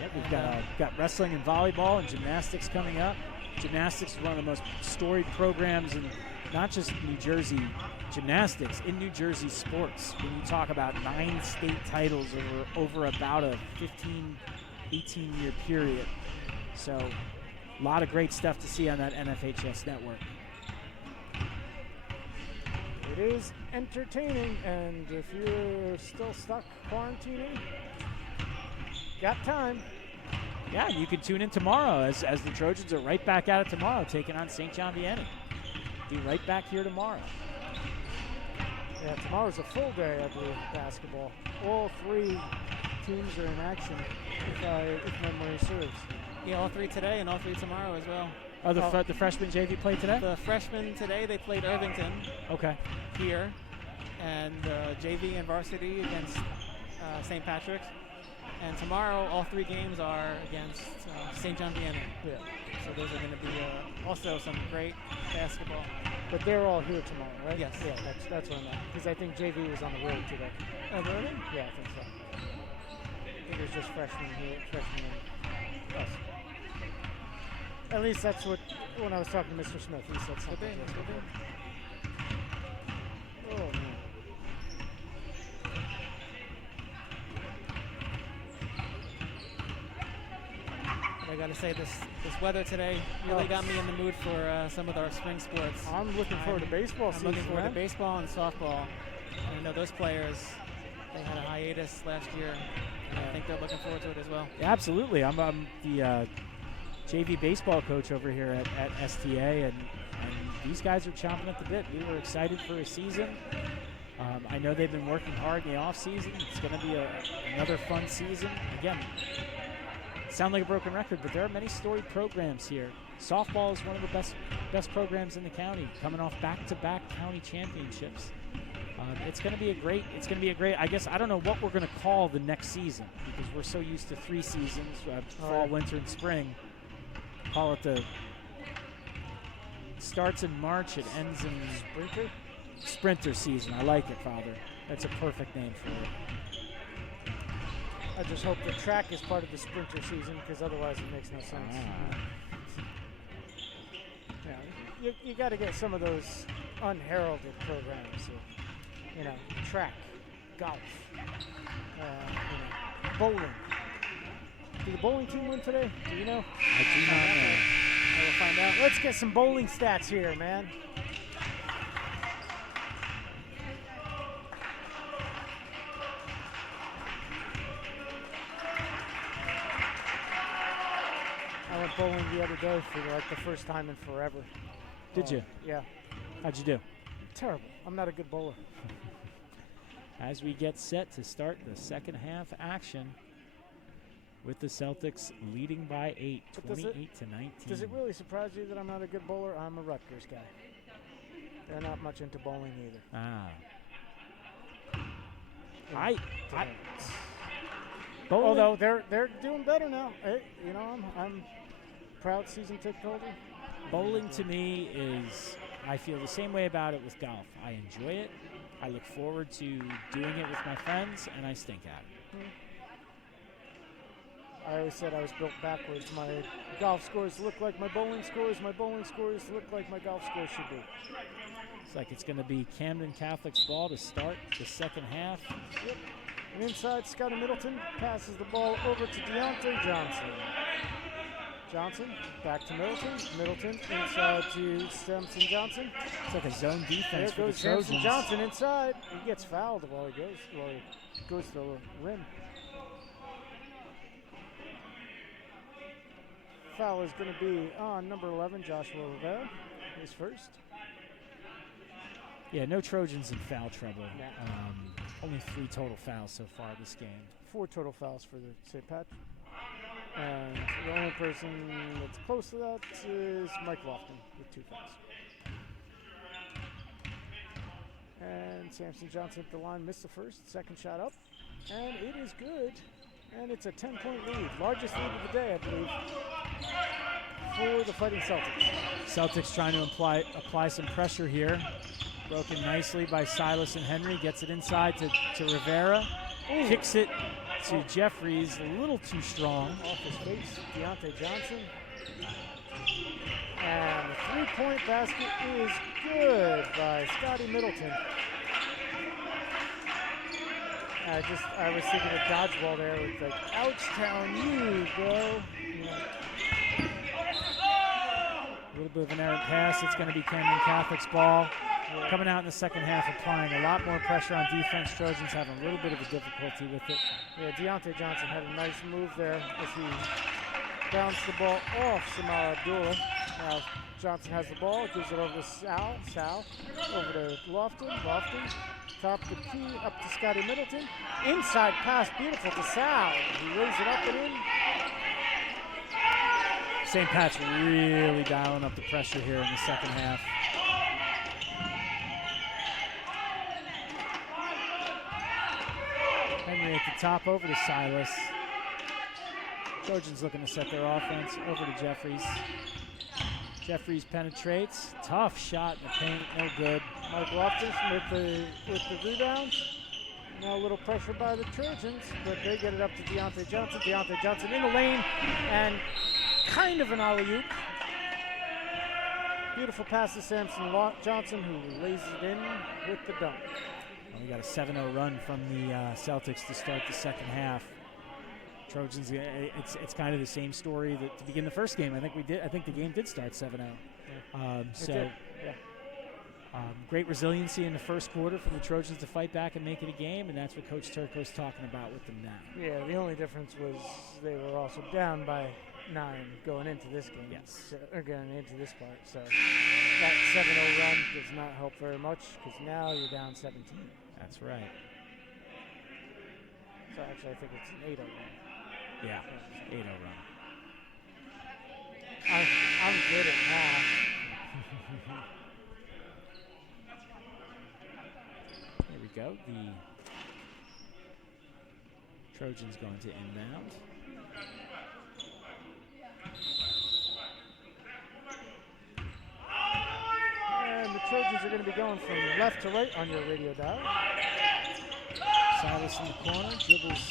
Yep, we've got wrestling and volleyball and gymnastics coming up. Gymnastics is one of the most storied programs in not just New Jersey gymnastics, in New Jersey sports. When you talk about 9 state titles over about a 15, 18-year period. So a lot of great stuff to see on that NFHS network. It is entertaining, and if you're still stuck quarantining, got time. Yeah, you can tune in tomorrow as the Trojans are right back at it tomorrow, taking on St. John Vianney. Be right back here tomorrow. Yeah, tomorrow's a full day, I believe, basketball. All 3 teams are in action, if memory serves. Yeah, all 3 today and all 3 tomorrow as well. Oh, the freshman JV played today? The freshmen today, they played Irvington. Okay. Here. And JV and varsity against St. Patrick's. And tomorrow, all 3 games are against St. John Vianney. Yeah. So those are going to be also some great basketball. But they're all here tomorrow, right? Yes. Yeah, that's what I meant. Because I think JV was on the road today. Oh, really? Yeah, I think so. I think it was just freshmen here, freshmen and us. At least that's what, when I was talking to Mr. Smith, he said something. Oh, man. I gotta say, this weather today really got me in the mood for some of our spring sports. I'm looking forward to baseball season. I'm looking forward man. to baseball and softball. And I know those players, they had a hiatus last year, and I think they're looking forward to it as well. Yeah, absolutely. I'm the JV baseball coach over here at STA, and these guys are chomping at the bit. We were excited for a season. I know they've been working hard in the off season. It's going to be another fun season. Again, sound like a broken record, but there are many storied programs here. Softball is one of the best programs in the county, coming off back-to-back county championships. It's going to be a great. I guess I don't know what we're going to call the next season because we're so used to 3 seasons: fall, winter, and spring. Call it the starts in March, it ends in sprinter season. I like it, Father. That's a perfect name for it. I just hope the track is part of the sprinter season because otherwise it makes no sense. Yeah, you got to get some of those unheralded programs. Track, golf, bowling. Did the bowling team win today? Do you know? I do not know. We'll find out. Let's get some bowling stats here, man. I went bowling the other day for like the first time in forever. Did you? Yeah. How'd you do? Terrible. I'm not a good bowler. As we get set to start the second half action with the Celtics leading by 8, But 28 to 19. Does it really surprise you that I'm not a good bowler? I'm a Rutgers guy. They're not much into bowling either. Bowling, Although they're doing better now. Hey, you know, I'm proud season ticket holder. bowling to me is, I feel the same way about it with golf. I enjoy it. I look forward to doing it with my friends, and I stink at it. I always said I was built backwards. My golf scores look like my bowling scores. My bowling scores look like my golf scores should be. It's like it's going to be Camden Catholic's ball to start the second half. Yep. And inside, Scotty Middleton passes the ball over to Deontay Johnson. Johnson back to Middleton. Middleton inside to Samson Johnson. It's like a zone defense for There the goes Trojans. Samson Johnson inside. He gets fouled while he goes to the rim. Foul is going to be on number 11, Joshua Rivera. His first. Yeah, no Trojans in foul trouble. Nah. Only 3 total fouls so far this game. 4 total fouls for the St. Patrick. And the only person that's close to that is Mike Lofton with 2 fouls. And Samson Johnson at the line missed the first, second shot up, and it is good. And it's a 10-point lead, largest lead of the day, I believe, for the Fighting Celtics. Celtics trying to apply some pressure here. Broken nicely by Silas and Henry. Gets it inside to Rivera. Ooh. Kicks it to Jeffries, a little too strong. Off his face, Deontay Johnson. And the three-point basket is good by Scotty Middleton. I was thinking of dodgeball there with like, ouch town you, bro. Yeah. A little bit of an errant pass. It's going to be Camden Catholic's ball. Coming out in the second half, applying a lot more pressure on defense. Trojans having a little bit of a difficulty with it. Yeah, Deontay Johnson had a nice move there as he bounced the ball off Samar Abdullah. Now Johnson has the ball, gives it over to Sal, over to Lofton, top the key, up to Scotty Middleton. Inside pass, beautiful to Sal. He lays it up and in. St. Pat's really dialing up the pressure here in the second half. Henry at the top, over to Silas. Trojans looking to set their offense, over to Jeffries. Jeffries penetrates, tough shot in the paint, no good. Mike Lofton with the rebound. Now a little pressure by the Trojans, but they get it up to Deontay Johnson. Deontay Johnson in the lane, and kind of an alley-oop. Beautiful pass to Samson Johnson, who lays it in with the dunk. We got a 7-0 run from the Celtics to start the second half. Trojans, it's kind of the same story that to begin the first game. I think the game did start 7-0. Yeah. Great resiliency in the first quarter from the Trojans to fight back and make it a game, and that's what Coach Turco's talking about with them now. Yeah, the only difference was they were also down by 9 going into this game. Yes. Or going into this part. So that 7-0 run does not help very much because now you're down 17. That's right. So actually, I think it's an 8-0 run. Yeah, 8-0 run. I'm good at math. There we go. The Trojans going to inbound. And the Trojans are going to be going from left to right on your radio dial. Silas in the corner, dribbles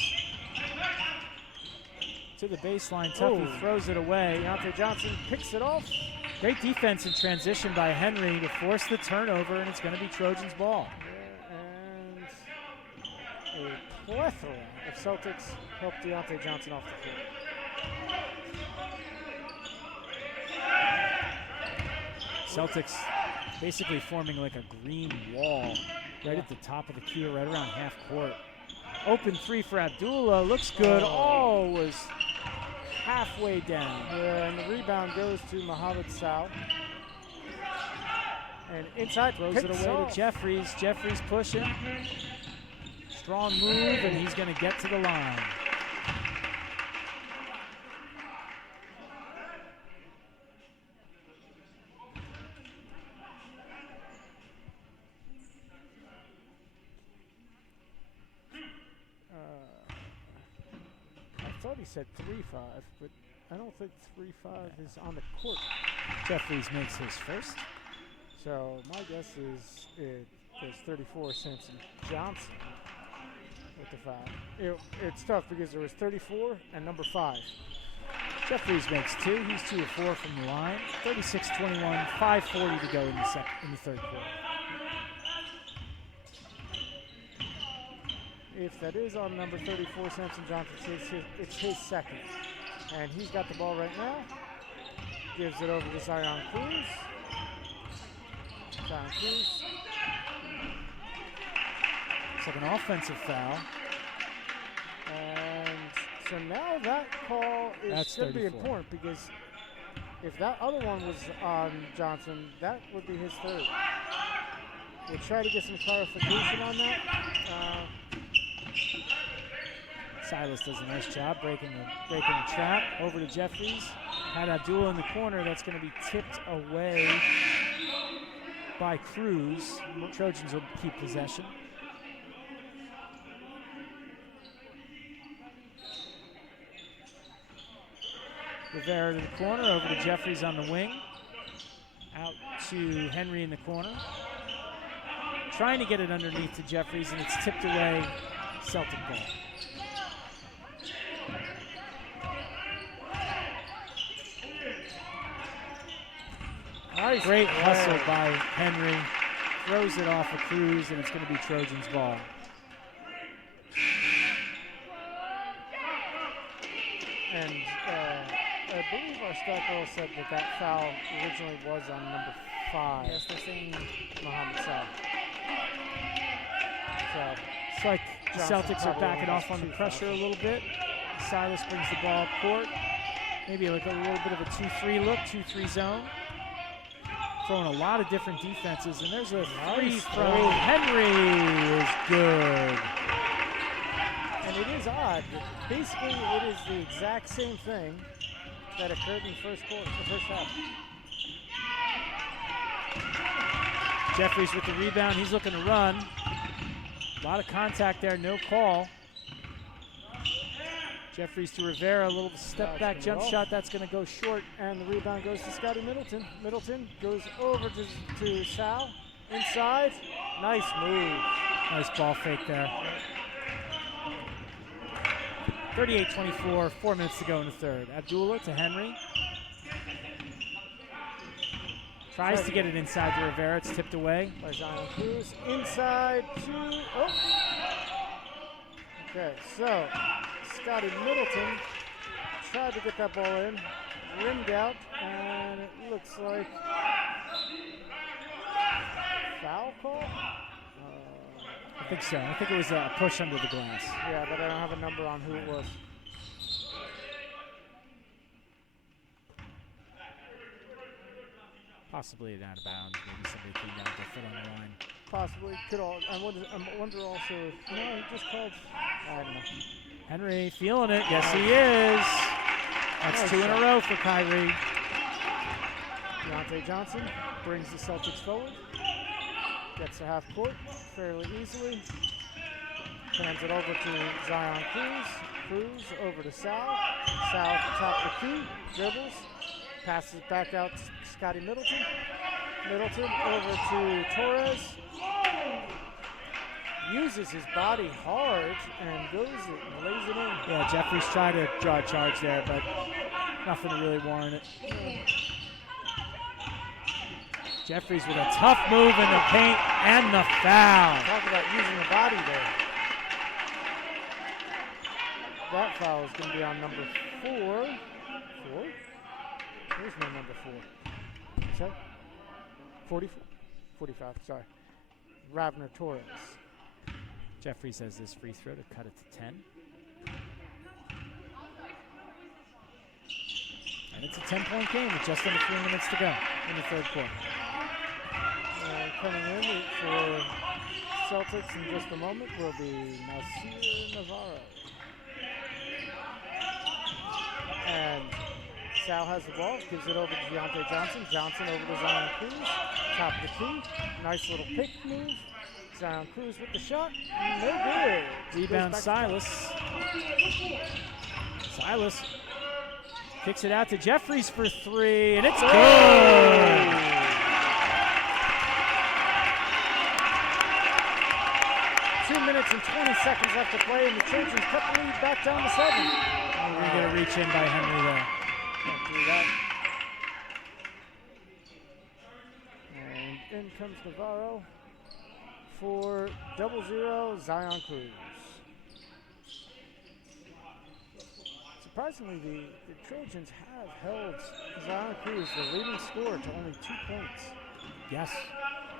to the baseline. Tuffy throws it away. Deontay Johnson picks it off. Great defense in transition by Henry to force the turnover, and it's going to be Trojans' ball. Yeah, and a plethora of Celtics help Deontay Johnson off the floor. Celtics basically forming like a green wall right at the top of the key, right around half court. Open three for Abdullah, looks good. Oh, was halfway down. Yeah, and the rebound goes to Mohamed Sal. And inside Throws it away to Jeffries. Jeffries pushing. Strong move, and he's going to get to the line. I thought he said 3-5, but I don't think 3-5 is on the court. Jeffries makes his first. So my guess is it was 34 Simpson Johnson with the foul. It's tough because there was 34 and number 5. Jeffries makes 2. He's 2 of 4 from the line. 36-21, 5:40 to go in the third quarter. If that is on number 34, Simpson Johnson, it's his second. And he's got the ball right now. Gives it over to Zion Cruz. Zion Cruz. It's like an offensive foul. And so now that call should be important because if that other one was on Johnson, that would be his third. We'll try to get some clarification on that. Silas does a nice job breaking the trap. Over to Jeffries. Had Abdullah in the corner. That's going to be tipped away by Cruz. Trojans will keep possession. Rivera to the corner. Over to Jeffries on the wing. Out to Henry in the corner. Trying to get it underneath to Jeffries, and it's tipped away. Celtic ball. Nice. Great hustle by Henry. Throws it off of Cruz, and it's going to be Trojans ball. And I believe our stat girl said that foul originally was on number 5. Yes, they're saying Mohamed Sal. So It's like the Johnson Celtics are probably backing only off has on the 2 pressure a fouls. little bit. Silas brings the ball up court. Maybe like a little bit of a 2-3 look, 2-3 zone. Throwing a lot of different defenses, and there's a 3 from Henry is good. And it is odd. Basically, it is the exact same thing that occurred in the first half. Jeffries with the rebound. He's looking to run. A lot of contact there, no call. Jeffries to Rivera, a little step back jump shot. That's going to go short. And the rebound goes to Scotty Middleton. Middleton goes over to Sal. Inside. Nice move. Nice ball fake there. 38-24, 4 minutes to go in the third. Abdullah to Henry. Tries to get it inside to Rivera. It's tipped away. By Zion Cruz. Inside to... Oh! Okay, so Scotty Middleton tried to get that ball in. Rimmed out, and it looks like foul call? I think so. I think it was a push under the glass. Yeah, but I don't have a number on who it was. Possibly an out of bounds. Maybe somebody came down with their foot on the line. Possibly. Could all. I wonder also. No, he just called. I don't know. Henry feeling it. Yes, he is. That's Nice 2 in shot. a row for Kyrie. Deontay Johnson brings the Celtics forward. Gets to half court fairly easily. Hands it over to Zion Cruz. Cruz over to Sal. Sal at the top of the key. Dribbles. Passes it back out to Scotty Middleton. Middleton over to Torres. Uses his body hard and goes and lays it in. Yeah, Jeffries tried to draw a charge there, but nothing to really warrant it. Jeffries with a tough move in the paint and the foul. Talk about using the body there. That foul is going to be on number 4. 4? There's no number 4. Is that? 45, sorry. Ravner Torres. Jeffries has this free throw to cut it to 10. And it's a 10-point game with just under 3 minutes to go in the third quarter. Coming in for Celtics in just a moment will be Nasir Navarro. And Sal has the ball, gives it over to Deontay Johnson. Johnson over to Zion Cruz, top of the key. Nice little pick move. Zion Cruz with the shot, no good. Rebound Silas. Silas kicks it out to Jeffries for 3, and it's good! 2 minutes and 20 seconds left to play, and the Trojans cut the lead back down to 7. We're going to reach in by Henry there. Can't do that. And in comes Navarro for 0-0 Zion Cruz. Surprisingly, the Trojans have held Zion Cruz, the leading scorer, to only 2 points. Yes.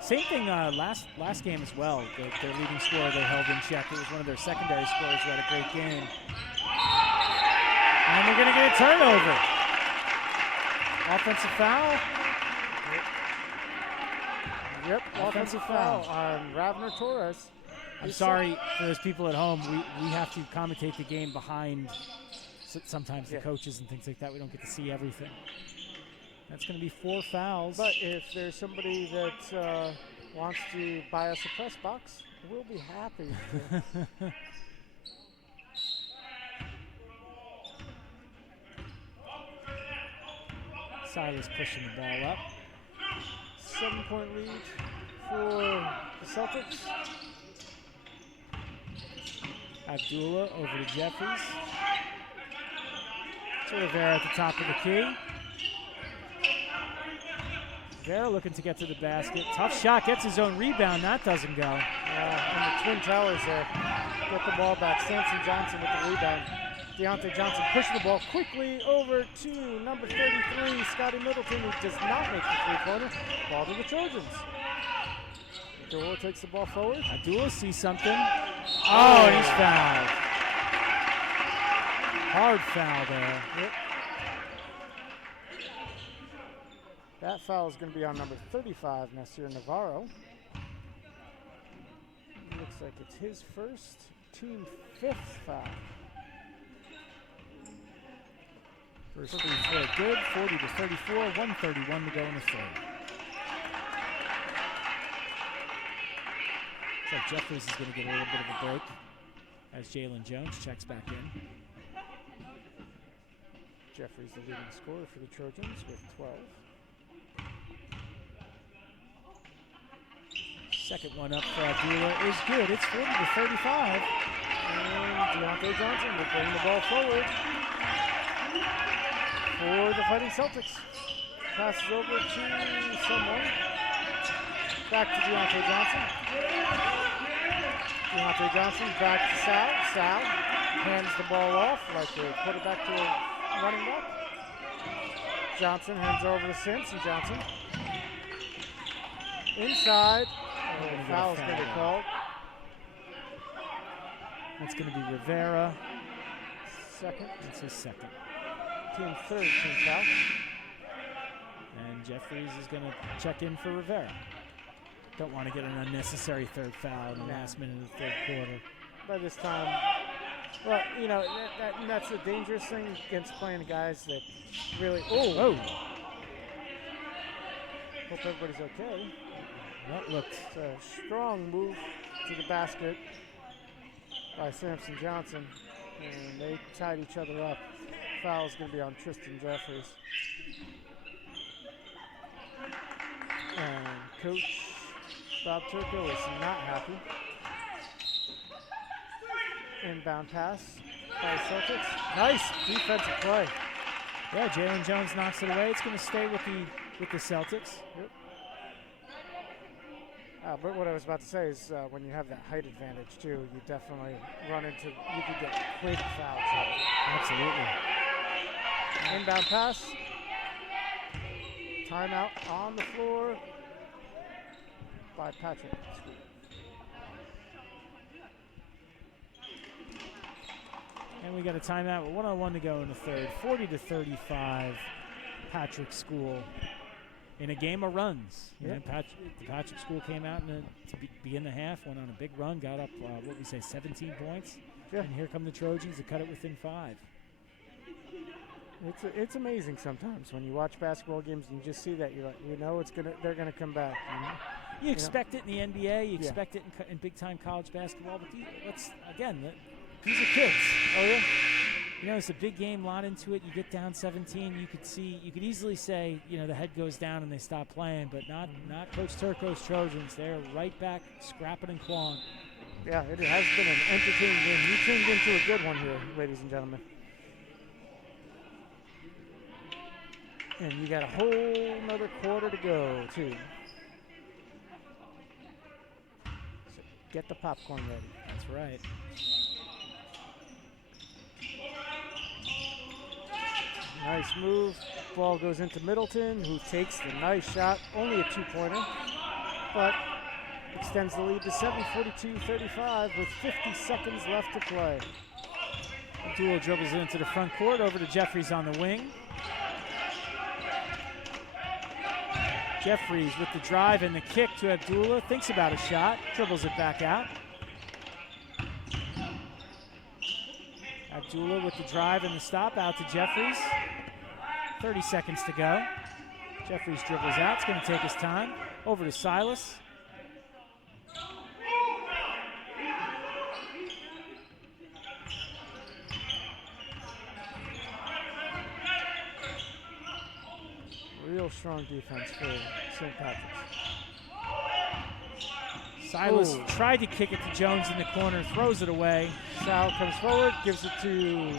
Same thing last game as well. Their leading scorer they held in check. It was one of their secondary scorers who had a great game. And they're going to get a turnover. Offensive foul. Yep, offensive foul on Ravner Torres. I'm sorry for those people at home. We have to commentate the game behind sometimes the coaches and things like that. We don't get to see everything. That's going to be 4 fouls. But if there's somebody that wants to buy us a press box, we'll be happy. Silas pushing the ball up. 7-point lead for the Celtics. Abdullah over to Jeffries. To Rivera at the top of the key. Rivera looking to get to the basket. Tough shot, gets his own rebound. That doesn't go. And the Twin Towers there get the ball back. Samson Johnson with the rebound. Deontay Johnson pushing the ball quickly over to number 33, Scotty Middleton, who does not make the three-pointer. Ball to the Trojans. Abdullah takes the ball forward. Abdullah sees something. Oh, and he's fouled. Hard foul there. Yep. That foul is going to be on number 35, Nasir Navarro. Looks like it's his first, team 5th foul. First free throw good, 40-34, 1:31 to go in the third. Looks like Jeffries is going to get a little bit of a break as Jalen Jones checks back in. Jeffries the leading scorer for the Trojans with 12. Second one up for Abdullah is good. It's 40-35. And Deontay Johnson will bring the ball forward for the Fighting Celtics. Passes over to someone. Back to Deontay Johnson. Deontay Johnson back to Sal. Sal hands the ball off like they put it back to a running back. Johnson hands over to Simpson. Johnson inside. Foul's going to be called. That's going to be Rivera. Second. That's his second. Team third team foul. And Jeffries is going to check in for Rivera. Don't want to get an unnecessary third foul in the last minute of the third quarter. By this time, well, you know, that's a dangerous thing against playing guys that really, Oh! Hope everybody's okay. That looked It's a strong move to the basket by Samson Johnson, and they tied each other up. Foul is going to be on Tristan Jeffries. And Coach Bob Turco is not happy. Inbound pass by Celtics. Nice defensive play. Yeah, Jalen Jones knocks it away. It's going to stay with the Celtics. Yep. But what I was about to say is when you have that height advantage too, you definitely run into, you could get quick foul trouble. Absolutely. Inbound pass. Timeout on the floor by Patrick School. And we got a timeout with 1:01 to go in the third. 40-35, Patrick School in a game of runs. Yep. The Patrick School came out to begin the half, went on a big run, got up, 17 points. Yeah. And here come the Trojans to cut it within 5. It's amazing sometimes when you watch basketball games and you just see that, you're like, they're gonna come back. You expect it in the NBA, you Yeah. expect it in big-time college basketball, but these are kids. Oh yeah. It's a big game, lot into it. You get down 17, you could easily say, the head goes down and they stop playing, but not Coach Turco's Trojans. They're right back, scrapping and clawing. Yeah, it has been an entertaining game. You tuned into a good one here, ladies and gentlemen. And you got a whole another quarter to go, too. So get the popcorn ready. That's right. Nice move. Ball goes into Middleton, who takes the nice shot. Only a 2-pointer, but extends the lead to 7, 42-35 with 50 seconds left to play. Abdullah dribbles it into the front court, over to Jeffries on the wing. Jeffries with the drive and the kick to Abdullah, thinks about a shot, dribbles it back out. Abdullah with the drive and the stop, out to Jeffries. 30 seconds to go. Jeffries dribbles out, it's gonna take his time. Over to Silas. Real strong defense for St. Patrick's. Silas tried to kick it to Jones in the corner, throws it away. Sal comes forward, gives it to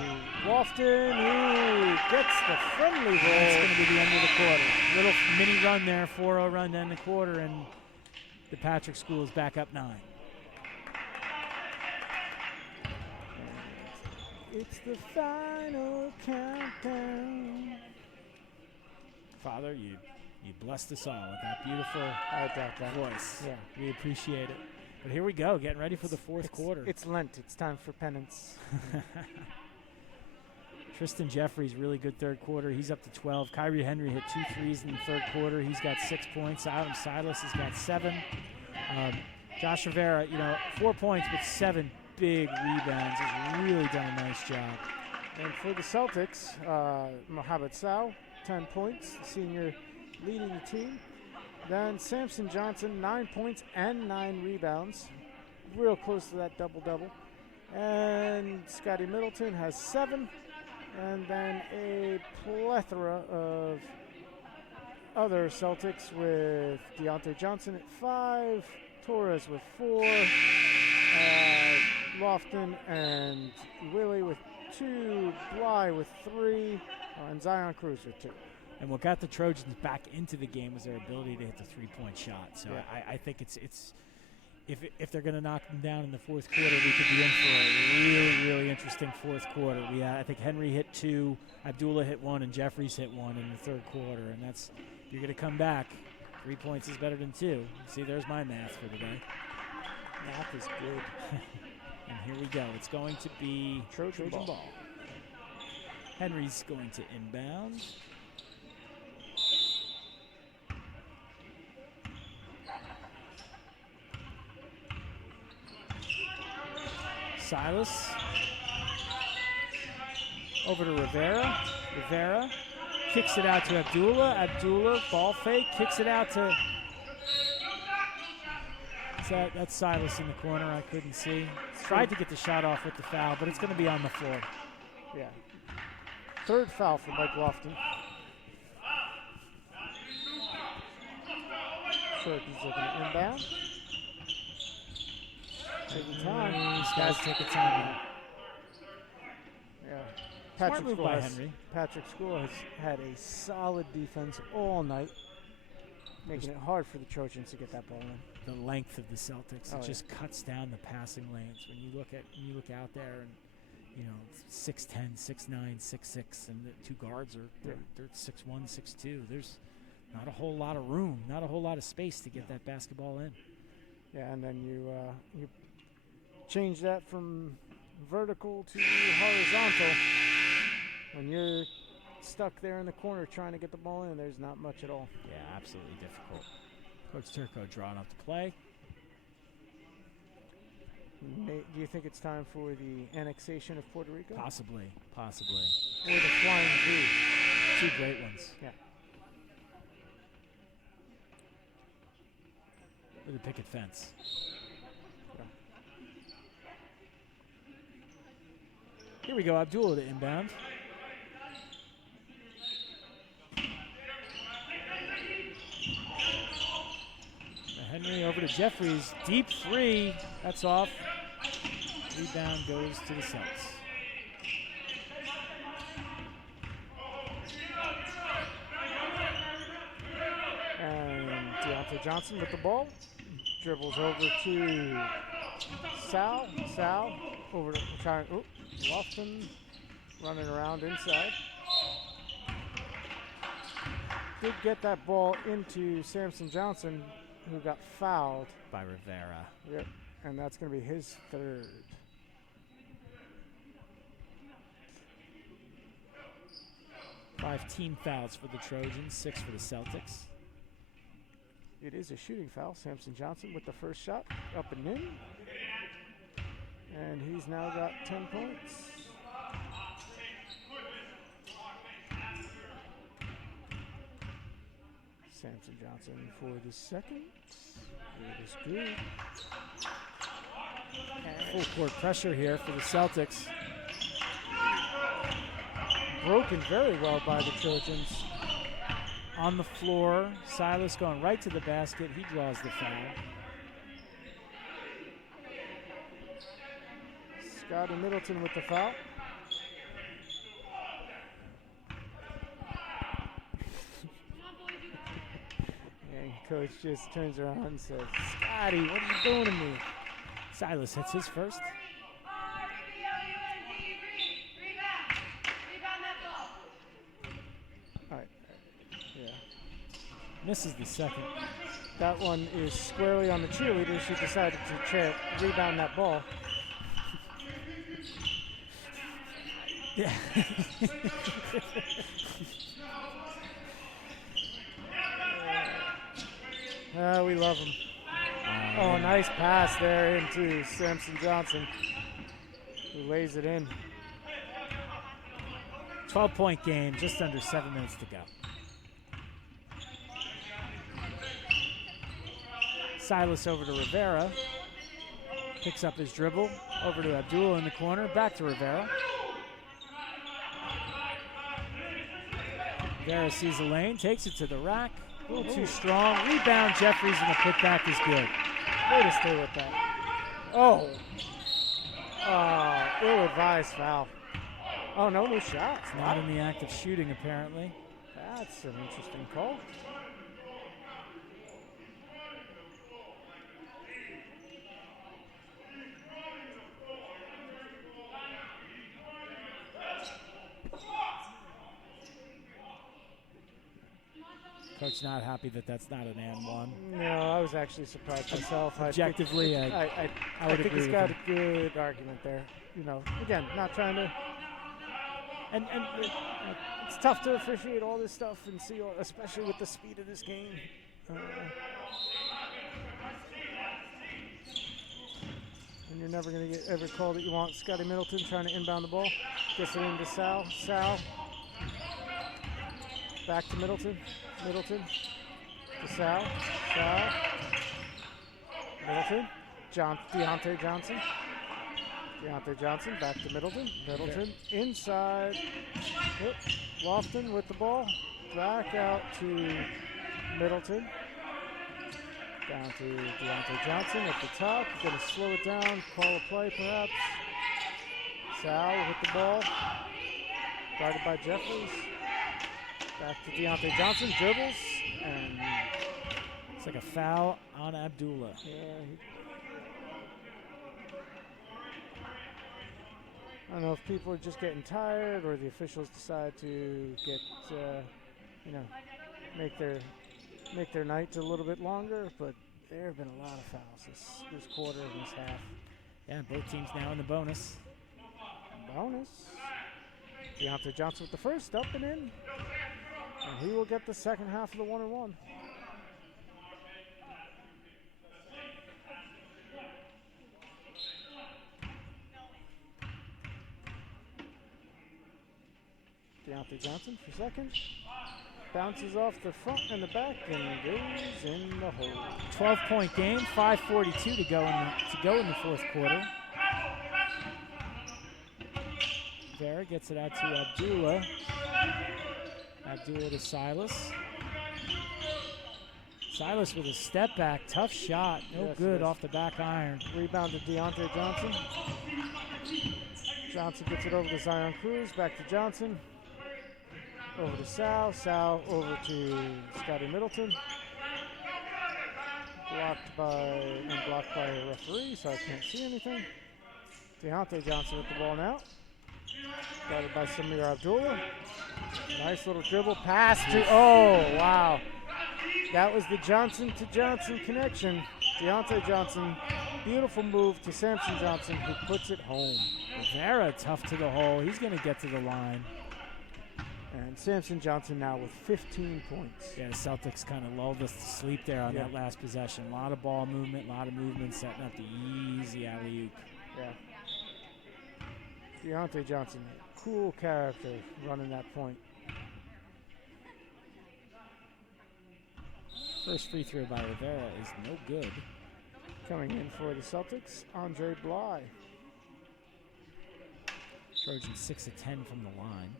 Lofton, who gets the friendly roll. It's going to be the end of the quarter. Little mini run there, 4-0 run to end the quarter, and the Patrick School is back up 9. It's the final countdown. Father, you blessed us all with that beautiful voice. Yeah. We appreciate it. But here we go, getting ready for the fourth quarter. It's Lent. It's time for penance. Tristan Jeffries, really good third quarter. He's up to 12. Kyrie Henry hit 2 threes in the third quarter. He's got 6 points. Adam Silas has got 7. Josh Rivera, 4 points, but 7 big rebounds. Has really done a nice job. And for the Celtics, Mohamed Sow, 10 points, the senior leading the team. Then Samson Johnson, 9 points and 9 rebounds. Real close to that double-double. And Scotty Middleton has 7. And then a plethora of other Celtics with Deontay Johnson at 5, Torres with 4, Lofton and Willie with 2, Bly with 3, and Zion Cruz with 2. And what got the Trojans back into the game was their ability to hit the three-point shot. So yeah. I think it's if they're going to knock them down in the fourth quarter, we could be in for a really, really interesting fourth quarter. I think Henry hit 2, Abdullah hit 1, and Jeffries hit 1 in the third quarter. And you're going to come back. 3 points is better than 2. See, there's my math for today. Math is good. And here we go. It's going to be Trojan ball. Henry's going to inbound. Silas over to Rivera. Rivera kicks it out to Abdullah. Abdullah, ball fake, kicks it out to... That's Silas in the corner, I couldn't see. Tried to get the shot off with the foul, but it's going to be on the floor. Yeah. Third foul for Mike Lofton. Sharky's looking at inbound. Taking time. These guys take a timeout. Yeah. Smart move by Henry. Patrick School has had a solid defense all night, making it hard for the Trojans to get that ball in. The length of the Celtics, it just yeah. cuts down the passing lanes. When you look out there and 6'10", 6'9", 6'6", and the 2 guards they're 6'1", 6'2". There's not a whole lot of room, not a whole lot of space to get that basketball in. Yeah, and then you change that from vertical to horizontal. When you're stuck there in the corner trying to get the ball in, there's not much at all. Yeah, absolutely difficult. Coach Turco drawing up the play. Do you think it's time for the annexation of Puerto Rico? Possibly. Or the Flying V? Two great ones. Yeah. With a picket fence. Yeah. Here we go, Abdullah to inbound. Henry over to Jeffries. Deep three. That's off. Rebound goes to the Celtics. And Deontay Johnson with the ball. Dribbles over to Sal. Sal over to trying. Lofton running around inside. Did get that ball into Samson Johnson, who got fouled By Rivera. Yep, and that's going to be his third. Five team fouls for the Trojans, 6 for the Celtics. It is a shooting foul. Samson Johnson with the first shot, up and in. And he's now got 10 points. Samson Johnson for the second. It is good. Full court pressure here for the Celtics. Broken very well by the Trojans. On the floor, Silas going right to the basket. He draws the foul. Scotty Middleton with the foul. And coach just turns around and says, Scotty, what are you doing to me? Silas hits his first. All right. Yeah. Misses the second. That one is squarely on the cheerleader. She decided to rebound that ball. Yeah. We love him. Oh, nice pass there into Samson Johnson, who lays it in. 12-point game, just under 7 minutes to go. Silas over to Rivera. Picks up his dribble. Over to Abdullah in the corner. Back to Rivera. Rivera sees a lane, takes it to the rack. A little too strong. Rebound Jeffries, and the putback is good. Way to stay with that. Oh. Ill-advised foul. Oh, no shots. Not in the act of shooting, apparently. That's an interesting call. Coach not happy that that's not an and one. No, I was actually surprised myself. Objectively, I would think agree he's with got him. a good argument there. You know, again, not trying to. And it's tough to officiate all this stuff and see, especially with the speed of this game. And you're never going to get every call that you want. Scotty Middleton trying to inbound the ball. Gets it into Sal. Sal. Back to Middleton. Middleton. To Sal. Sal. Middleton. Deontay Johnson. Deontay Johnson back to Middleton. Middleton inside. Yep. Lofton with the ball. Back out to Middleton. Down to Deontay Johnson at the top. Going to slow it down. Call a play perhaps. Sal with the ball. Guarded by Jeffries. Back to Deontay Johnson. Dribbles. And it's like a foul on Abdullah. Yeah. I don't know if people are just getting tired or the officials decide to get, make their night a little bit longer, but There have been a lot of fouls this quarter and this half. Yeah, both teams now in the bonus. Bonus. Deontay Johnson with the first, up and in. And he will get the second half of the 1-and-1. Deontay Johnson for second. Bounces off the front and the back and goes in the hole. 12-point game, 5:42 to go in the fourth quarter. Vera gets it out to Abdullah. Abdullah to Silas. Silas with a step back, tough shot, no good off the back iron. Rebound to Deontay Johnson. Johnson gets it over to Zion Cruz, back to Johnson. Over to Sal, Sal over to Scotty Middleton. Blocked by a referee, so I can't see anything. Deontay Johnson with the ball now. Guarded by Samir Abdullah. Nice little dribble pass to, oh, wow. That was the Johnson to Johnson connection. Deontay Johnson, beautiful move to Samson Johnson, who puts it home. Rivera tough to the hole. He's going to get to the line. And Samson Johnson now with 15 points. Yeah, the Celtics kind of lulled us to sleep there on that last possession. A lot of ball movement, a lot of movement, setting up the easy alley-oop. Yeah. Deontay Johnson, cool character running that point. First free throw by Rivera is no good. Coming in for the Celtics, Andre Bly. Trojans 6 of 10 from the line.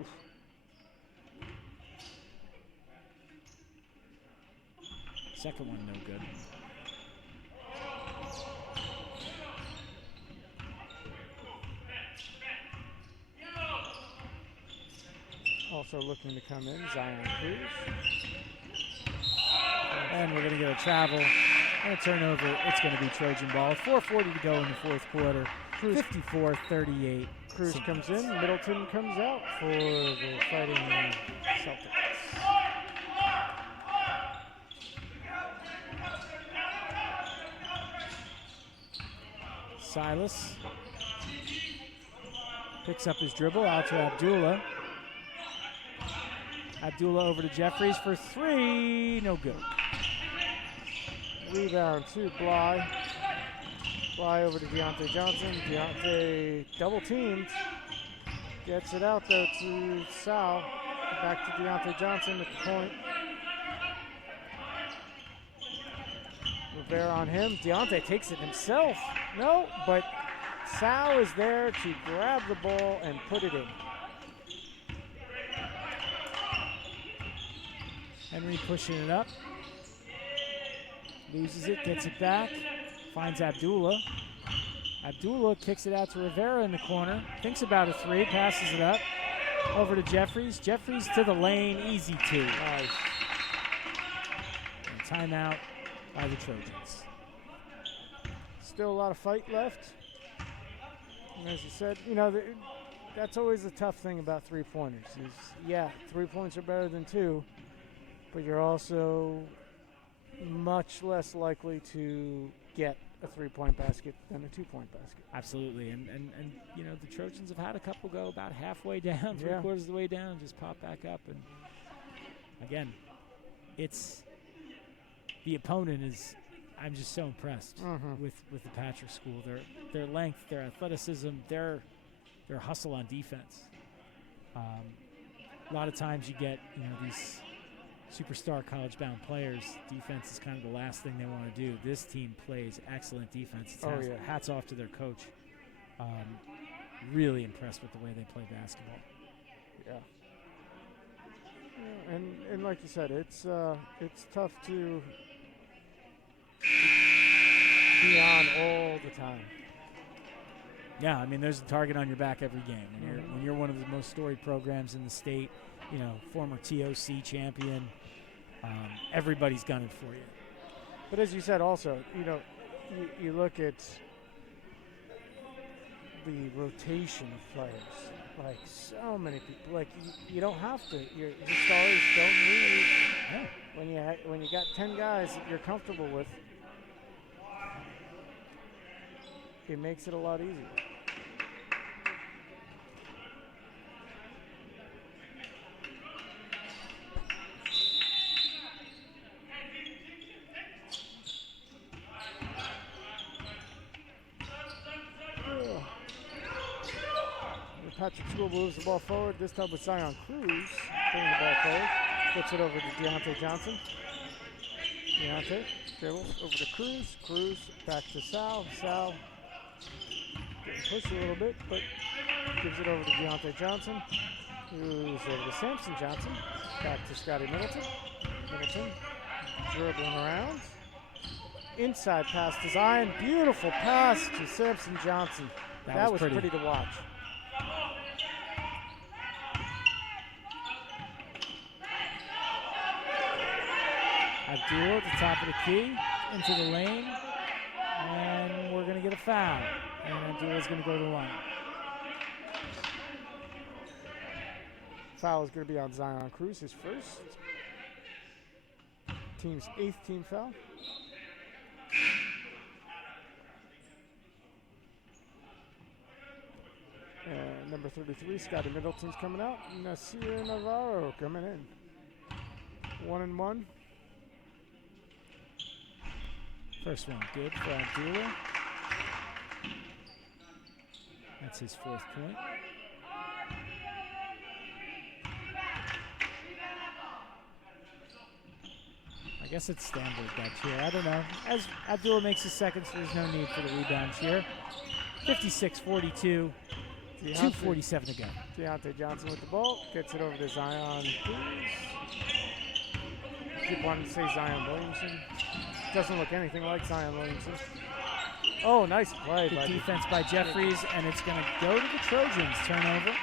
Oof. Second one, no good. Also looking to come in, Zion Cruz. And we're going to get a travel and a turnover. It's going to be Trojan ball. 4:40 to go in the fourth quarter. 54-38. Cruz comes in, Middleton comes out for the Fighting Celtics. Silas picks up his dribble out to Abdullah. Abdullah over to Jeffries for three, no good. Rebound to Bly. Bly over to Deontay Johnson. Deontay double teamed. Gets it out though to Sal. Back to Deontay Johnson at the point. Rivera on him. Deontay takes it himself. No, but Sal is there to grab the ball and put it in. Henry pushing it up. Loses it, gets it back. Finds Abdullah. Abdullah kicks it out to Rivera in the corner. Thinks about a three, passes it up. Over to Jeffries. Jeffries to the lane, easy two. Nice. And timeout by the Trojans. Still a lot of fight left. And as you said, you know, that's always the tough thing about three-pointers is, yeah, 3 points are better than two, but you're also much less likely to get a 3-point basket than a 2-point basket. Absolutely, and you know, the Trojans have had a couple go about halfway down, Yeah. 3/4 of the way down, just pop back up. And again, it's the opponent is, I'm just so impressed with the Patrick School. Their length, their athleticism, their hustle on defense. A lot of times you get, you know, these superstar college-bound players, defense is kind of the last thing they want to do. This team plays excellent defense. Hats off to their coach. Really impressed with the way they play basketball. Yeah. And like you said, it's tough to be on all the time. Yeah, I mean, there's a target on your back every game. When you're one of the most storied programs in the state, you know, former TOC champion, everybody's gunning for you. But as you said also, you know, you look at the rotation of players, like so many people, like you don't have to, your stars don't need, when you got 10 guys that you're comfortable with, it makes it a lot easier. Patrick School moves the ball forward, this time with Zion Cruz bringing the ball forward. Gets it over to Deontay Johnson. Deontay dribbles over to Cruz. Cruz back to Sal. Sal getting pushed a little bit, but gives it over to Deontay Johnson. Moves over to Samson Johnson. Back to Scotty Middleton. Middleton dribbling around. Inside pass to Zion. Beautiful pass to Samson Johnson. That was pretty to watch. Abdul at the top of the key, into the lane, and we're going to get a foul. And Abdul's going to go to the line. Foul is going to be on Zion Cruz, his first. Team's 8th team foul. And number 33, Scotty Middleton's coming out. Nasir Navarro coming in. 1-1. First one good for Abdullah. That's his 4th point. I guess it's standard that here. I don't know. As Abdullah makes his second, so there's no need for the rebounds here. 56-42. 2:47 to go. Deontay Johnson with the ball. Gets it over to Zion Cruz. Keep wanting to say Zion Williamson. Doesn't look anything like Zion Williamson. Oh, nice play. Good defense by Jeffries, and it's going to go to the Trojans. Turnover.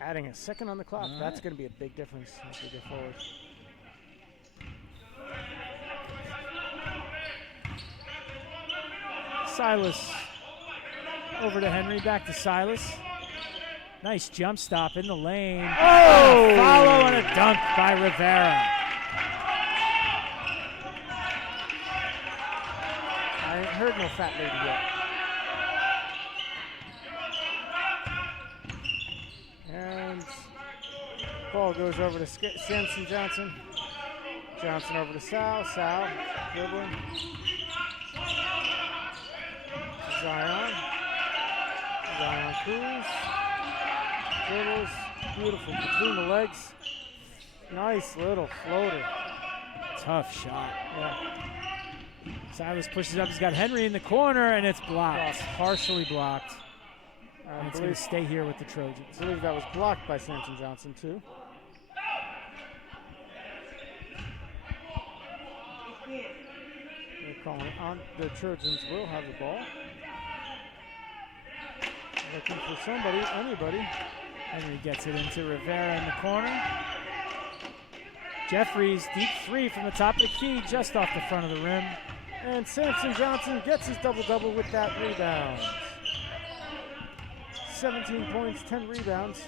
Adding a second on the clock. That's going to be a big difference as we go forward. Silas over to Henry, back to Silas. Nice jump stop in the lane. Oh! Follow and a dunk by Rivera. I ain't heard no fat lady yet. And ball goes over to Samson Johnson. Johnson over to Sal. Sal dribbling. Zion Cruz dribbles, beautiful between the legs. Nice little floater. Tough shot. Yeah. Silas pushes up. He's got Henry in the corner, and it's blocked. Partially blocked. And it's going to stay here with the Trojans. I believe that was blocked by Samson Johnson too. They're calling on. The Trojans will have the ball. Looking for somebody, anybody. Henry gets it into Rivera in the corner. Jeffries, deep 3 from the top of the key, just off the front of the rim. And Samson Johnson gets his double-double with that rebound. 17 points, 10 rebounds.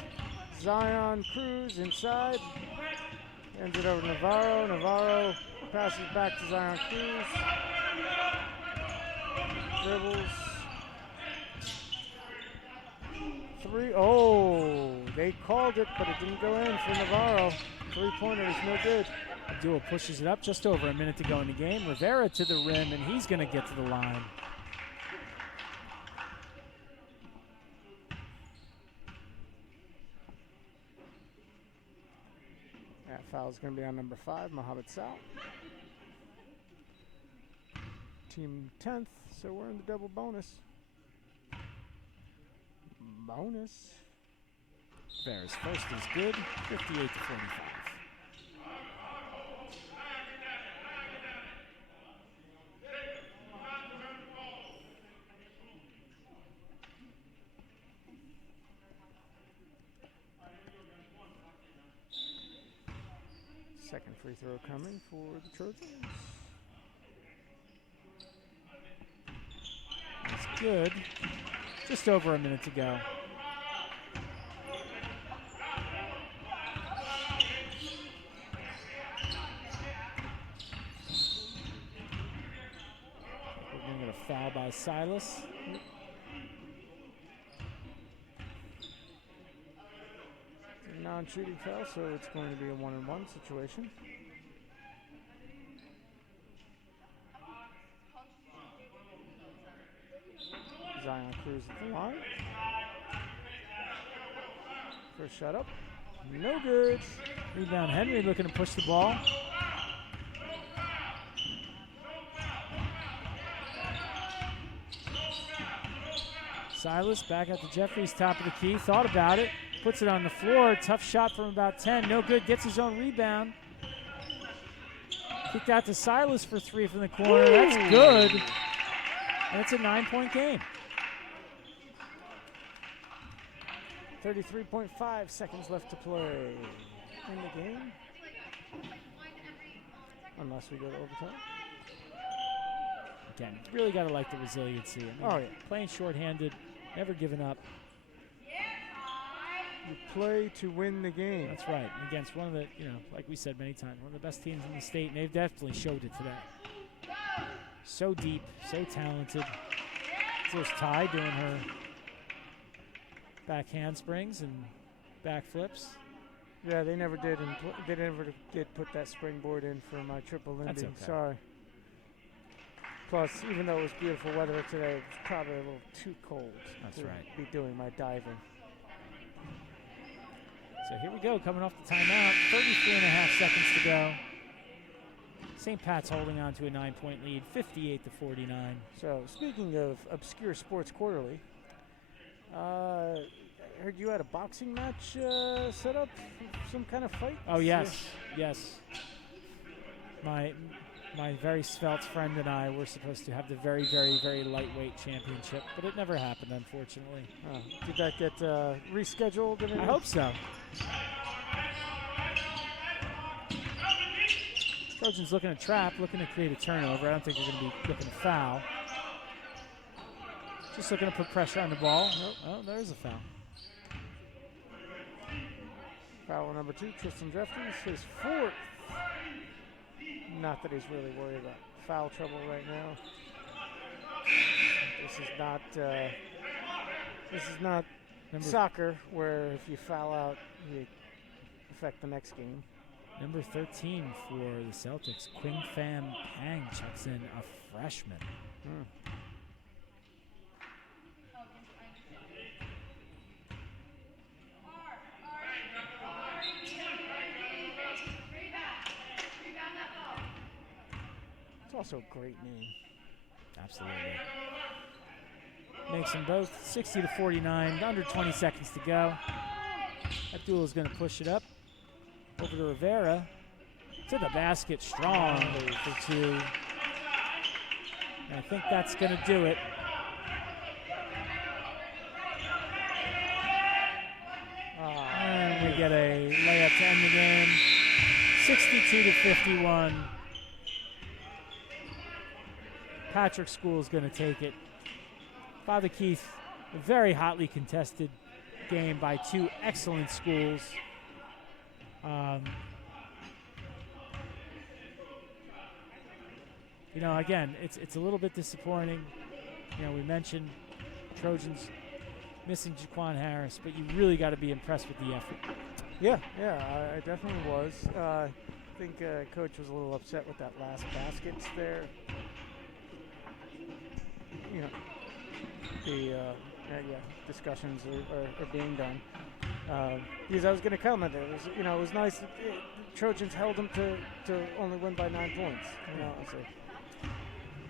Zion Cruz inside. Hands it over to Navarro. Navarro passes back to Zion Cruz. Dribbles. 3. Oh, they called it, but it didn't go in for Navarro. 3-pointer is no good. Abdul pushes it up, just over a minute to go in the game. Rivera to the rim, and he's going to get to the line. That foul is going to be on number 5, Mohamed Sal. Team 10th, so we're in the double bonus. Rivera's first is good, 58-45. Second free throw coming for the Trojans. It's good. Just over a minute to go. We're going to get a foul by Silas. Non-shooting foul, so it's going to be a 1-on-1 situation. Zion Cruz at the line. First shot up. No good. Rebound Henry looking to push the ball. Silas back out to Jeffries, top of the key. Thought about it. Puts it on the floor. Tough shot from about 10. No good. Gets his own rebound. Kicked out to Silas for 3 from the corner. Ooh. That's good. And it's a 9-point game. 33.5 seconds left to play in the game. Unless we go to overtime. Again, really got to like the resiliency. I mean, playing shorthanded, never giving up. You play to win the game. That's right. Against one of the, like we said many times, one of the best teams in the state, and they've definitely showed it today. So deep, so talented. There's Ty doing her back handsprings and back flips. Yeah, they never did, and they never did put that springboard in for my triple Lindy. That's okay. Sorry. Plus, even though it was beautiful weather today, it was probably a little too cold to be doing my diving. So here we go, coming off the timeout. 33.5 seconds to go. St. Pat's holding on to a 9-point lead, 58-49. So speaking of obscure sports quarterly, I heard you had a boxing match set up, some kind of fight. Oh yes, yes. My very svelte friend and I were supposed to have the very, very, very lightweight championship, but it never happened, unfortunately. Did that get rescheduled? I hope so. Trojans looking to trap, looking to create a turnover. I don't think they're going to be looking to foul. Just looking to put pressure on the ball. Oh, there's a foul. Foul number 2, Tristan Jeffries, his 4th. Not that he's really worried about foul trouble right now. This is not soccer where if you foul out, you affect the next game. Number 13 for the Celtics, Quing Pham Pang checks in, a freshman. It's also a great name. Absolutely. Makes them both 60-49, under 20 seconds to go. Abdul is going to push it up. Over to Rivera, to the basket, strong for 2. And I think that's going to do it. And we get a layup to end the game, 62-51. Patrick School is going to take it. Father Keith, a very hotly contested game by 2 excellent schools. Again, it's a little bit disappointing. We mentioned Trojans missing Jaquan Harris, but you really got to be impressed with the effort. Yeah, I definitely was. I think Coach was a little upset with that last basket there. Discussions are being done. Because I was going to comment there. It was nice that the Trojans held them to only win by 9 points.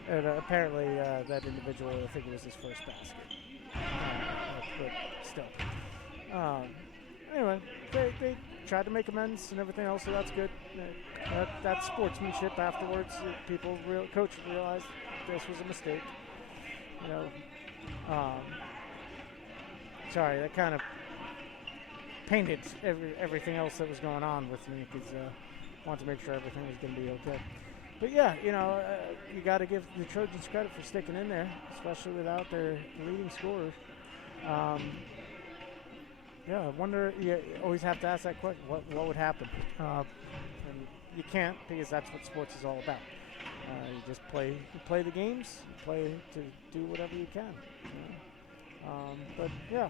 And apparently that individual, I think it was his first basket. But still. Anyway, they tried to make amends and everything else, so that's good. That's sportsmanship afterwards. Coach realized this was a mistake. Sorry, that kind of painted everything else that was going on with me because I wanted to make sure everything was going to be okay. But yeah, you got to give the Trojans credit for sticking in there, especially without their leading scorer. Yeah, I wonder. You always have to ask that question: what would happen? And you can't, because that's what sports is all about. You just play the games, play to do whatever you can. But yeah,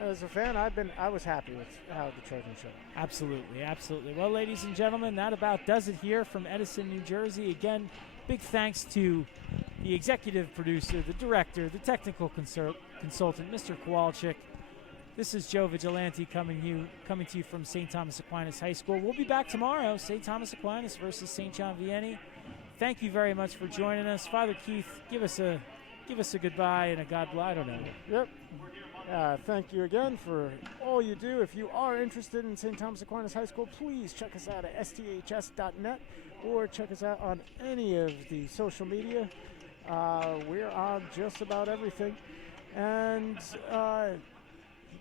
as a fan, I was happy with how the Trojans showed. Absolutely, absolutely. Well, ladies and gentlemen, that about does it here from Edison, New Jersey. Again, big thanks to the executive producer, the director, the technical consultant, Mr. Kowalczyk. This is Joe Vigilante coming to you from St. Thomas Aquinas High School. We'll be back tomorrow, St. Thomas Aquinas versus St. John Vianney. Thank you very much for joining us. Father Keith, give us a goodbye and a God bless. I don't know. Yep. Thank you again for all you do. If you are interested in St. Thomas Aquinas High School, please check us out at sths.net or check us out on any of the social media. We're on just about everything. And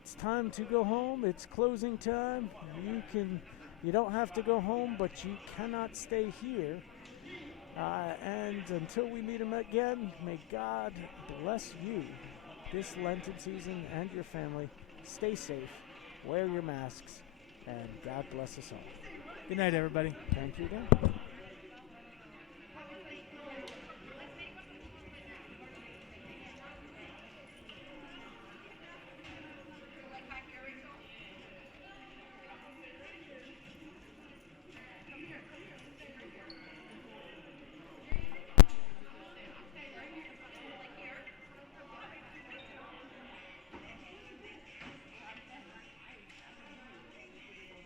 it's time to go home. It's closing time. You don't have to go home, but you cannot stay here. And until we meet him again, may God bless you this Lenten season and your family. Stay safe, wear your masks, and God bless us all. Good night, everybody. Thank you again.